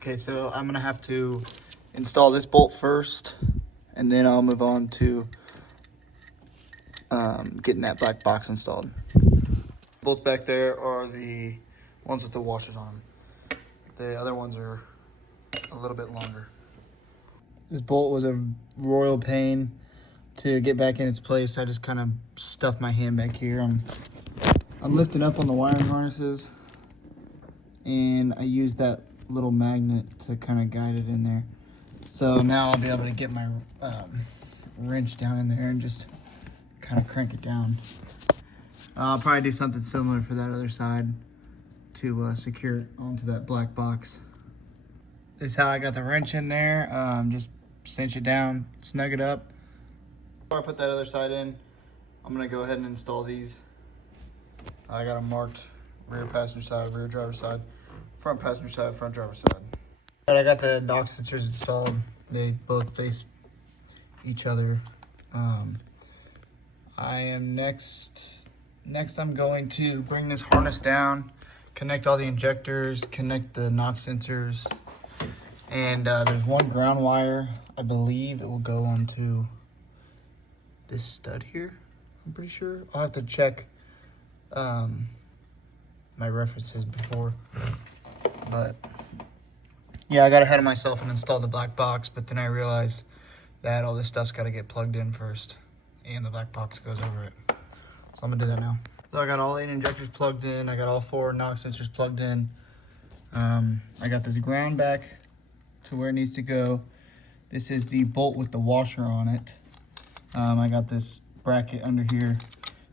Okay, so I'm going to have to install this bolt first, and then I'll move on to getting that black box installed. Bolts back there are the ones with the washers on them. The other ones are a little bit longer. This bolt was a royal pain to get back in its place. I just kind of stuffed my hand back here. I'm lifting up on the wiring harnesses, and I used that little magnet to kind of guide it in there. So now I'll be able to get my wrench down in there and just kind of crank it down. I'll probably do something similar for that other side to secure it onto that black box. This is how I got the wrench in there. Just cinch it down, snug it up. Before I put that other side in, I'm gonna go ahead and install these. I got them marked: rear passenger side, rear driver side, front passenger side, front driver side. All right, I got the NOx sensors installed. They both face each other. I am next I'm going to bring this harness down, connect all the injectors, connect the NOx sensors, and there's one ground wire. I believe it will go onto this stud here. I'm pretty sure. I'll have to check my references before, but yeah, I got ahead of myself and installed the black box, but then I realized that all this stuff's got to get plugged in first, and the black box goes over it. So I'm gonna do that now. So I got all 8 injectors plugged in. I got all 4 NOx sensors plugged in. I got this ground back to where it needs to go. This is the bolt with the washer on it. I got this bracket under here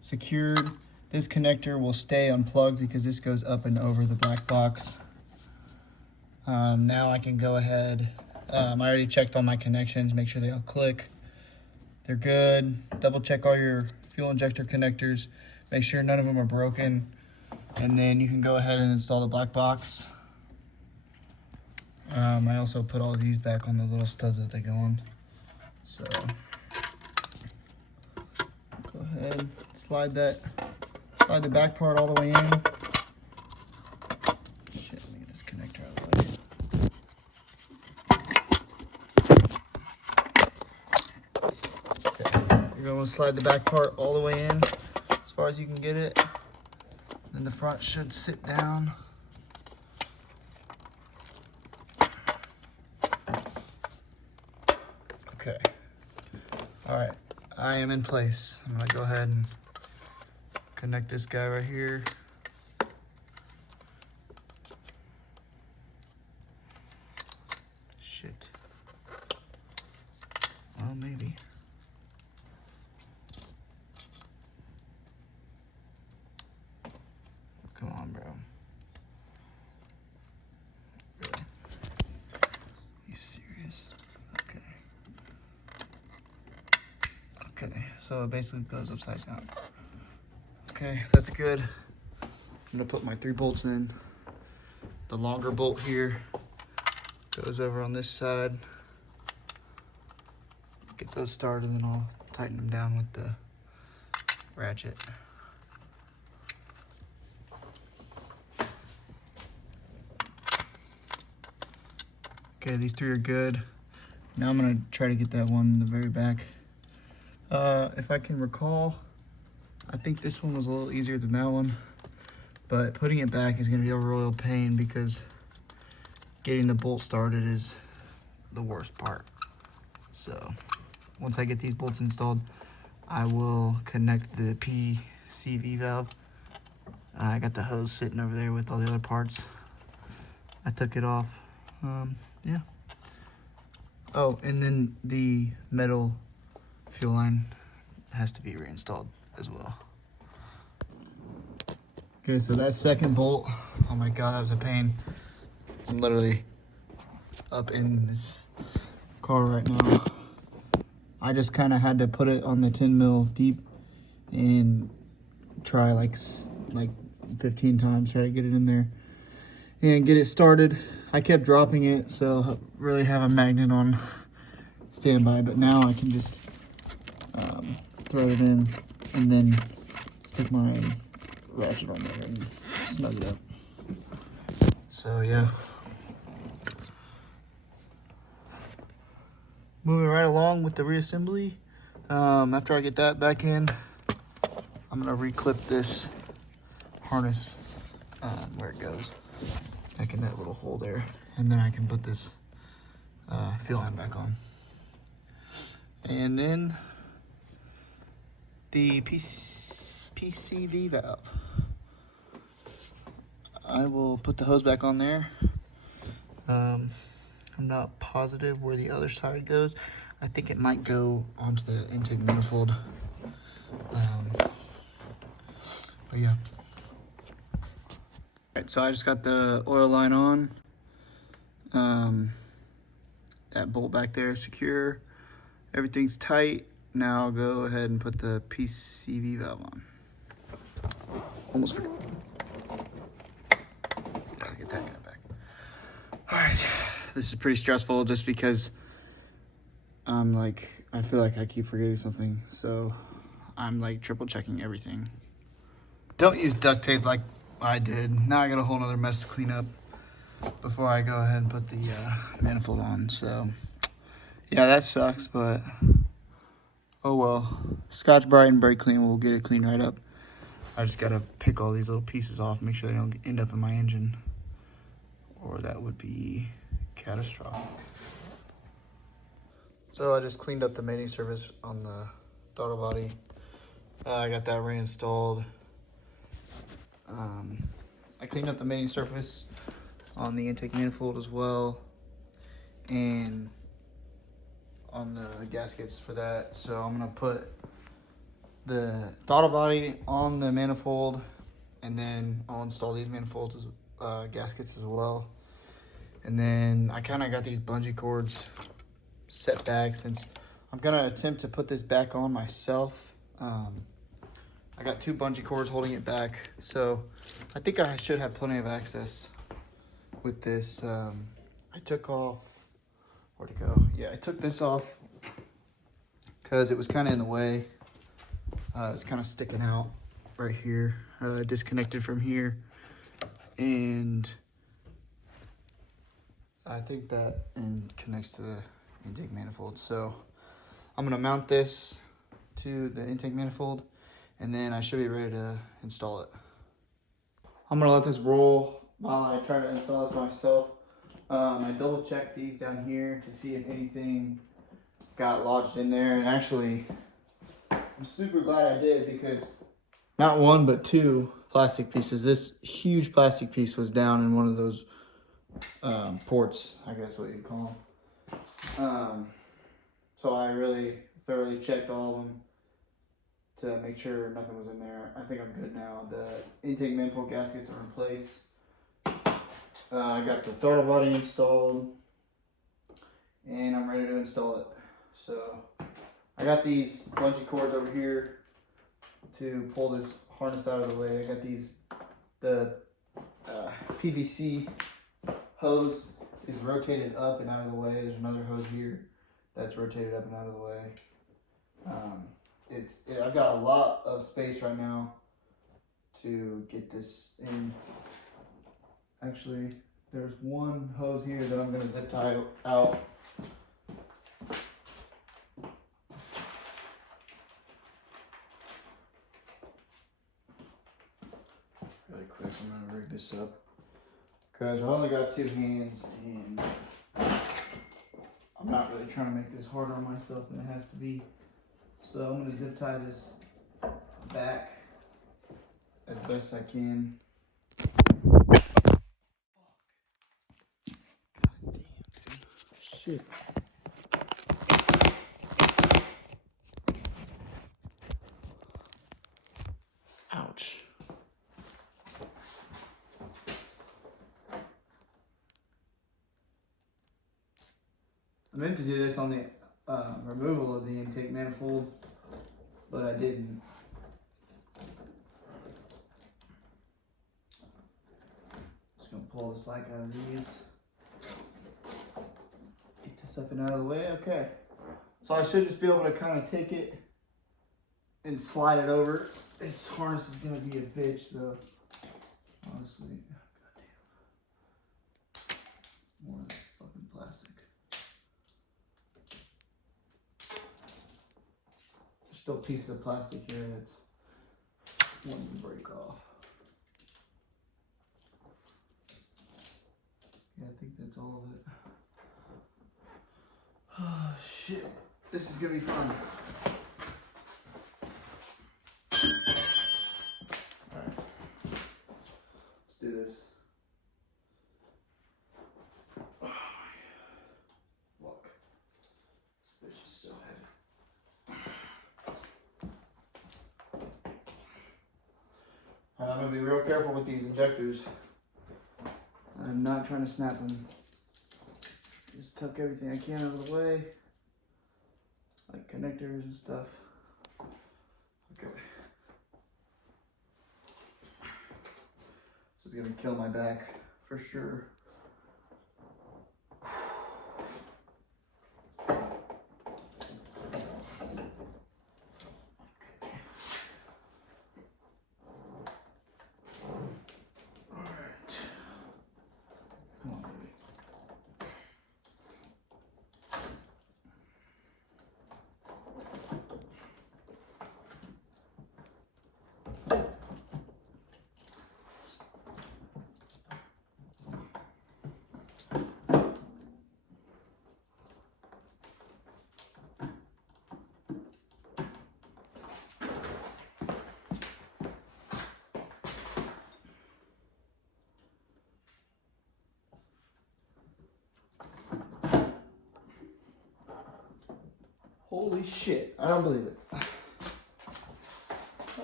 secured. This connector will stay unplugged because this goes up and over the black box. Now I can go ahead. I already checked all my connections, make sure they all click. They're good. Double check all your fuel injector connectors. Make sure none of them are broken. And then you can go ahead and install the black box. I also put all these back on the little studs that they go on. So go ahead, slide the back part all the way in. Shit, let me get this connector out of the way. You're going to slide the back part all the way in as far as you can get it. Then the front should sit down. Okay. All right. I am in place. I'm going to go ahead and connect this guy right here. Shit. Well, maybe. Come on, bro. Really? You serious? Okay. so it basically goes upside down. Okay, that's good. I'm gonna put my 3 bolts in. The longer bolt here goes over on this side. Get those started, and then I'll tighten them down with the ratchet. Okay, these 3 are good. Now I'm gonna try to get that one in the very back. If I can recall, I think this one was a little easier than that one, but putting it back is gonna be a royal pain because getting the bolt started is the worst part. So once I get these bolts installed, I will connect the PCV valve. I got the hose sitting over there with all the other parts. I took it off. Yeah. Oh, and then the metal fuel line has to be reinstalled as well. Okay, so that second bolt, oh my God, that was a pain. I'm literally up in this car right now. I just kind of had to put it on the 10 mil deep and try like 15 times, try to get it in there and get it started. I kept dropping it, so I really have a magnet on standby, but now I can just throw it in and then stick my ratchet on there and snug it up. So yeah. Moving right along with the reassembly. After I get that back in, I'm gonna reclip this harness where it goes, back in that little hole there, and then I can put this fuel line back on. And then the PCV valve. I will put the hose back on there. I'm not positive where the other side goes. I think it might go onto the intake manifold. But yeah. Alright, so I just got the oil line on. That bolt back there is secure. Everything's tight. Now I'll go ahead and put the PCV valve on. Almost forgot. Gotta get that guy back. Alright. This is pretty stressful just because I feel like I keep forgetting something. So I'm like triple checking everything. Don't use duct tape like I did. Now I got a whole nother mess to clean up before I go ahead and put the manifold on. So yeah, that sucks, but oh well. Scotch-Brite and brake clean will get it cleaned right up. I just gotta pick all these little pieces off, make sure they don't end up in my engine, or that would be catastrophic. So I just cleaned up the mating surface on the throttle body. I got that reinstalled. I cleaned up the mating surface on the intake manifold as well, and on the gaskets for that. So I'm gonna put the throttle body on the manifold, and then I'll install these manifolds, gaskets as well. And then I kind of got these bungee cords set back since I'm gonna attempt to put this back on myself. I got 2 bungee cords holding it back, so I think I should have plenty of access with this. I took off, where'd it go? Yeah, I took this off because it was kind of in the way. It's kind of sticking out right here, disconnected from here, and I think that connects to the intake manifold. So I'm gonna mount this to the intake manifold, and then I should be ready to install it. I'm gonna let this roll while I try to install this myself. I double checked these down here to see if anything got lodged in there, and actually I'm super glad I did, because not 1 but 2 plastic pieces. This huge plastic piece was down in one of those ports, I guess what you'd call them. So I really thoroughly checked all of them to make sure nothing was in there. I think I'm good now. The intake manifold gaskets are in place. I got the throttle body installed, and I'm ready to install it. So I got these bungee cords over here to pull this harness out of the way. I got the PVC hose is rotated up and out of the way. There's another hose here that's rotated up and out of the way. I've got a lot of space right now to get this in. Actually, there's one hose here that I'm going to zip tie out. Really quick, I'm going to rig this up because I've only got 2 hands and I'm not really trying to make this harder on myself than it has to be. So I'm going to zip tie this back as best I can. Shit. Ouch. I meant to do this on the removal of the intake manifold, but I didn't. Just gonna pull the slack out of these. Get this up and out of the way. Okay. So I should just be able to kind of take it and slide it over. This harness is gonna be a bitch though. Honestly. Goddamn. More of this fucking plastic. There's still pieces of plastic here that's wanting to break off. Yeah, I think that's all of it. Oh shit. This is gonna be fun. Alright. Let's do this. Oh, fuck. This bitch is so heavy. I'm gonna be real careful with these injectors. I'm not trying to snap them. Just tuck everything I can out of the way. Like connectors and stuff. Okay. This is gonna kill my back for sure. Holy shit, I don't believe it. That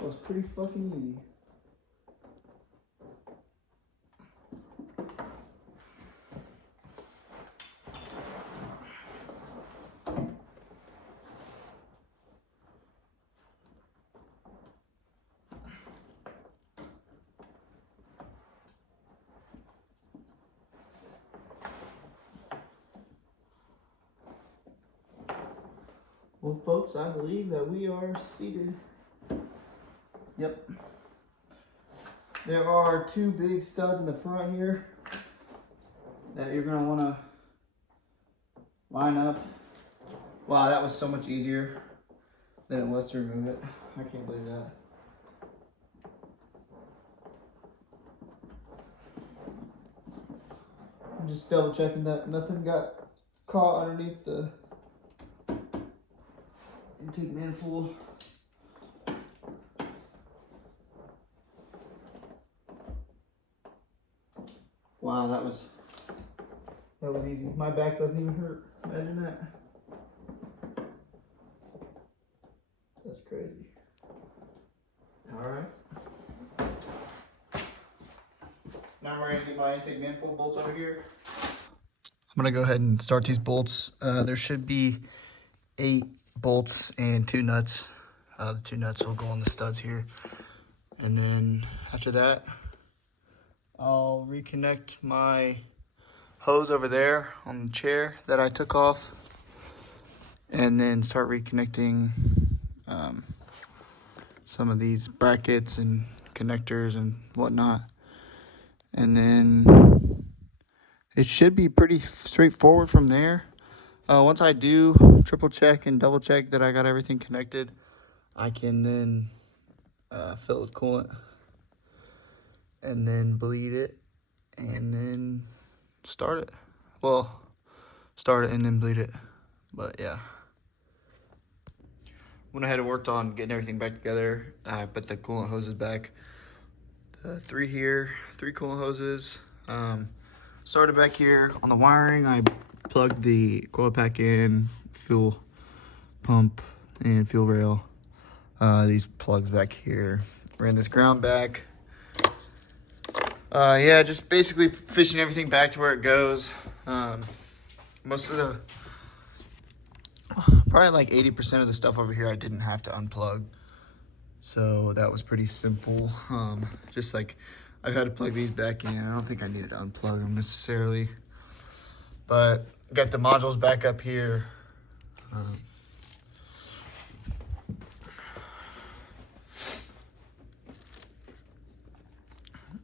was pretty fucking easy. Well, folks, I believe that we are seated. Yep. There are 2 big studs in the front here that you're going to want to line up. Wow, that was so much easier than it was to remove it. I can't believe that. I'm just double checking that nothing got caught underneath the intake manifold. Wow, that was easy. My back doesn't even hurt. Imagine that. That's crazy. All right. Now I'm ready to get my intake manifold bolts over here. I'm gonna go ahead and start these bolts. There should be 8 bolts and 2 nuts. The 2 nuts will go on the studs here. And then after that, I'll reconnect my hose over there on the chair that I took off. And then start reconnecting some of these brackets and connectors and whatnot. And then it should be pretty straightforward from there. Once I do triple check and double check that I got everything connected, I can then fill it with coolant and then bleed it and then start it. Well, start it and then bleed it. But yeah. Went ahead and worked on getting everything back together. I put the coolant hoses back. The 3 here, 3 coolant hoses. Started back here on the wiring. I plugged the coil pack in, fuel pump, and fuel rail. These plugs back here. Ran this ground back. Yeah, just basically fishing everything back to where it goes. Most of the, probably like 80% of the stuff over here I didn't have to unplug. So that was pretty simple. Just like I've had to plug these back in. I don't think I needed to unplug them necessarily. But got the modules back up here.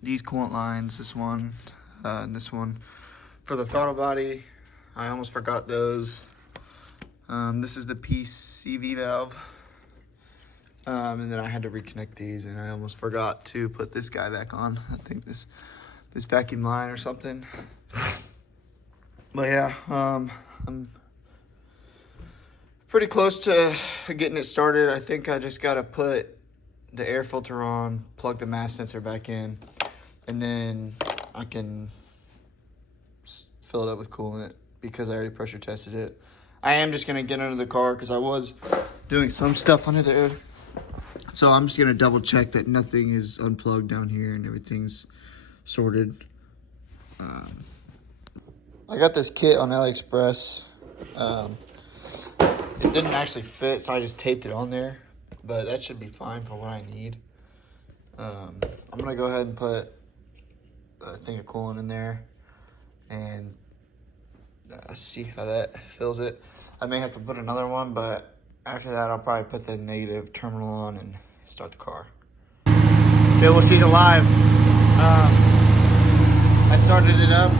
These coolant lines, this one and this one for the throttle body. I almost forgot those. This is the PCV valve. And then I had to reconnect these, and I almost forgot to put this guy back on. I think this vacuum line or something. But yeah, I'm pretty close to getting it started. I think I just gotta put the air filter on, plug the mass sensor back in, and then I can fill it up with coolant because I already pressure tested it. I am just gonna get under the car because I was doing some stuff under there. So I'm just gonna double check that nothing is unplugged down here and everything's sorted. I got this kit on AliExpress. It didn't actually fit, so I just taped it on there, but that should be fine for what I need. I'm gonna go ahead and put a thing of coolant in there and see how that fills it. I may have to put another one, but after that I'll probably put the negative terminal on and start the car. Okay, well, she's alive. I started it up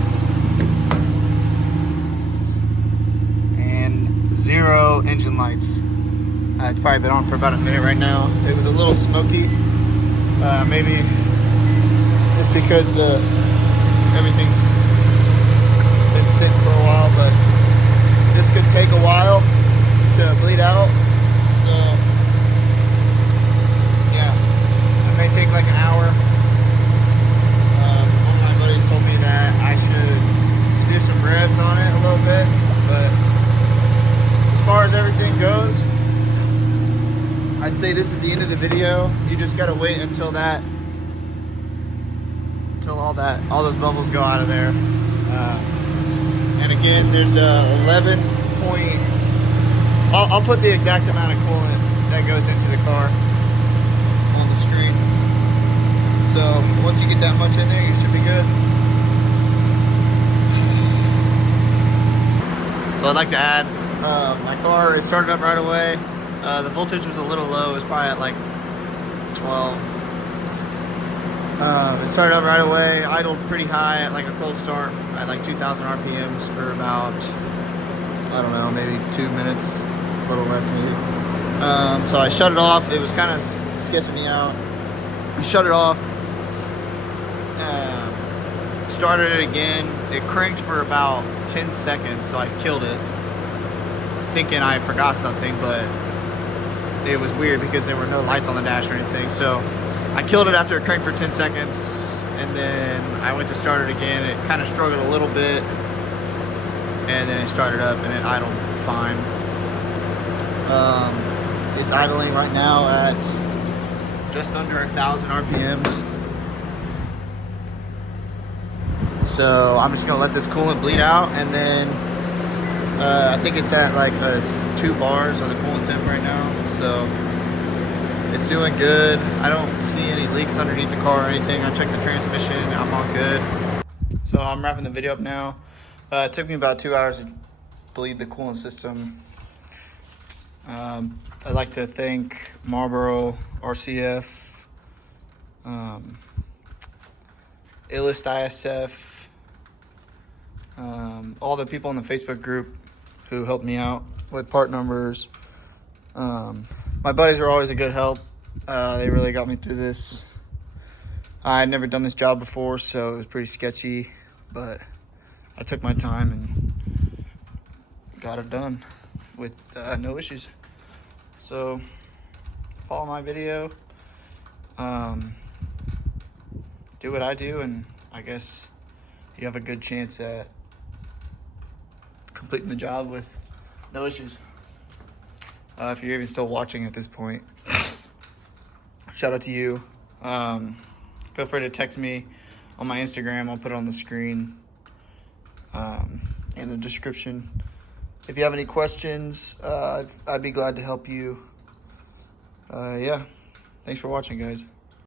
and 0 engine lights. It's probably been on for about a minute right now. It was a little smoky. Maybe it's because everything been sitting for a while, but this could take a while to bleed out. So yeah, it may take like an hour. One of my buddies told me that I should do some revs on it a little bit, but as far as everything goes, I'd say this is the end of the video. You just gotta wait until all those bubbles go out of there. And again, there's a 11 point. I'll put the exact amount of coolant that goes into the car on the screen. So once you get that much in there, you should be good. So I'd like to add, my car, it started up right away. The voltage was a little low. It was probably at like 12. It started up right away, idled pretty high at like a cold start at like 2,000 RPMs for about, I don't know, maybe 2 minutes, a little less maybe. So I shut it off. It was kind of sketching me out. I shut it off, started it again. It cranked for about 10 seconds, so I killed it, thinking I forgot something, but it was weird because there were no lights on the dash or anything. So I killed it after it cranked for 10 seconds, and then I went to start it again. It kind of struggled a little bit, and then it started up and it idled fine. It's idling right now at just under 1,000 RPMs. So I'm just gonna let this coolant bleed out, and then I think it's at like 2 bars on the coolant temp right now, so it's doing good. I don't see any leaks underneath the car or anything. I checked the transmission, I'm all good. So I'm wrapping the video up now. It took me about 2 hours to bleed the coolant system. I'd like to thank Marlboro, RCF, Lexus ISF, all the people in the Facebook group who helped me out with part numbers. My buddies were always a good help. They really got me through this. I had never done this job before, so it was pretty sketchy, but I took my time and got it done with no issues. So follow my video, do what I do, and I guess you have a good chance at completing the job with no issues. If you're even still watching at this point, shout out to you. Feel free to text me on my Instagram. I'll put it on the screen in the description. If you have any questions, I'd be glad to help you. Yeah, thanks for watching, guys.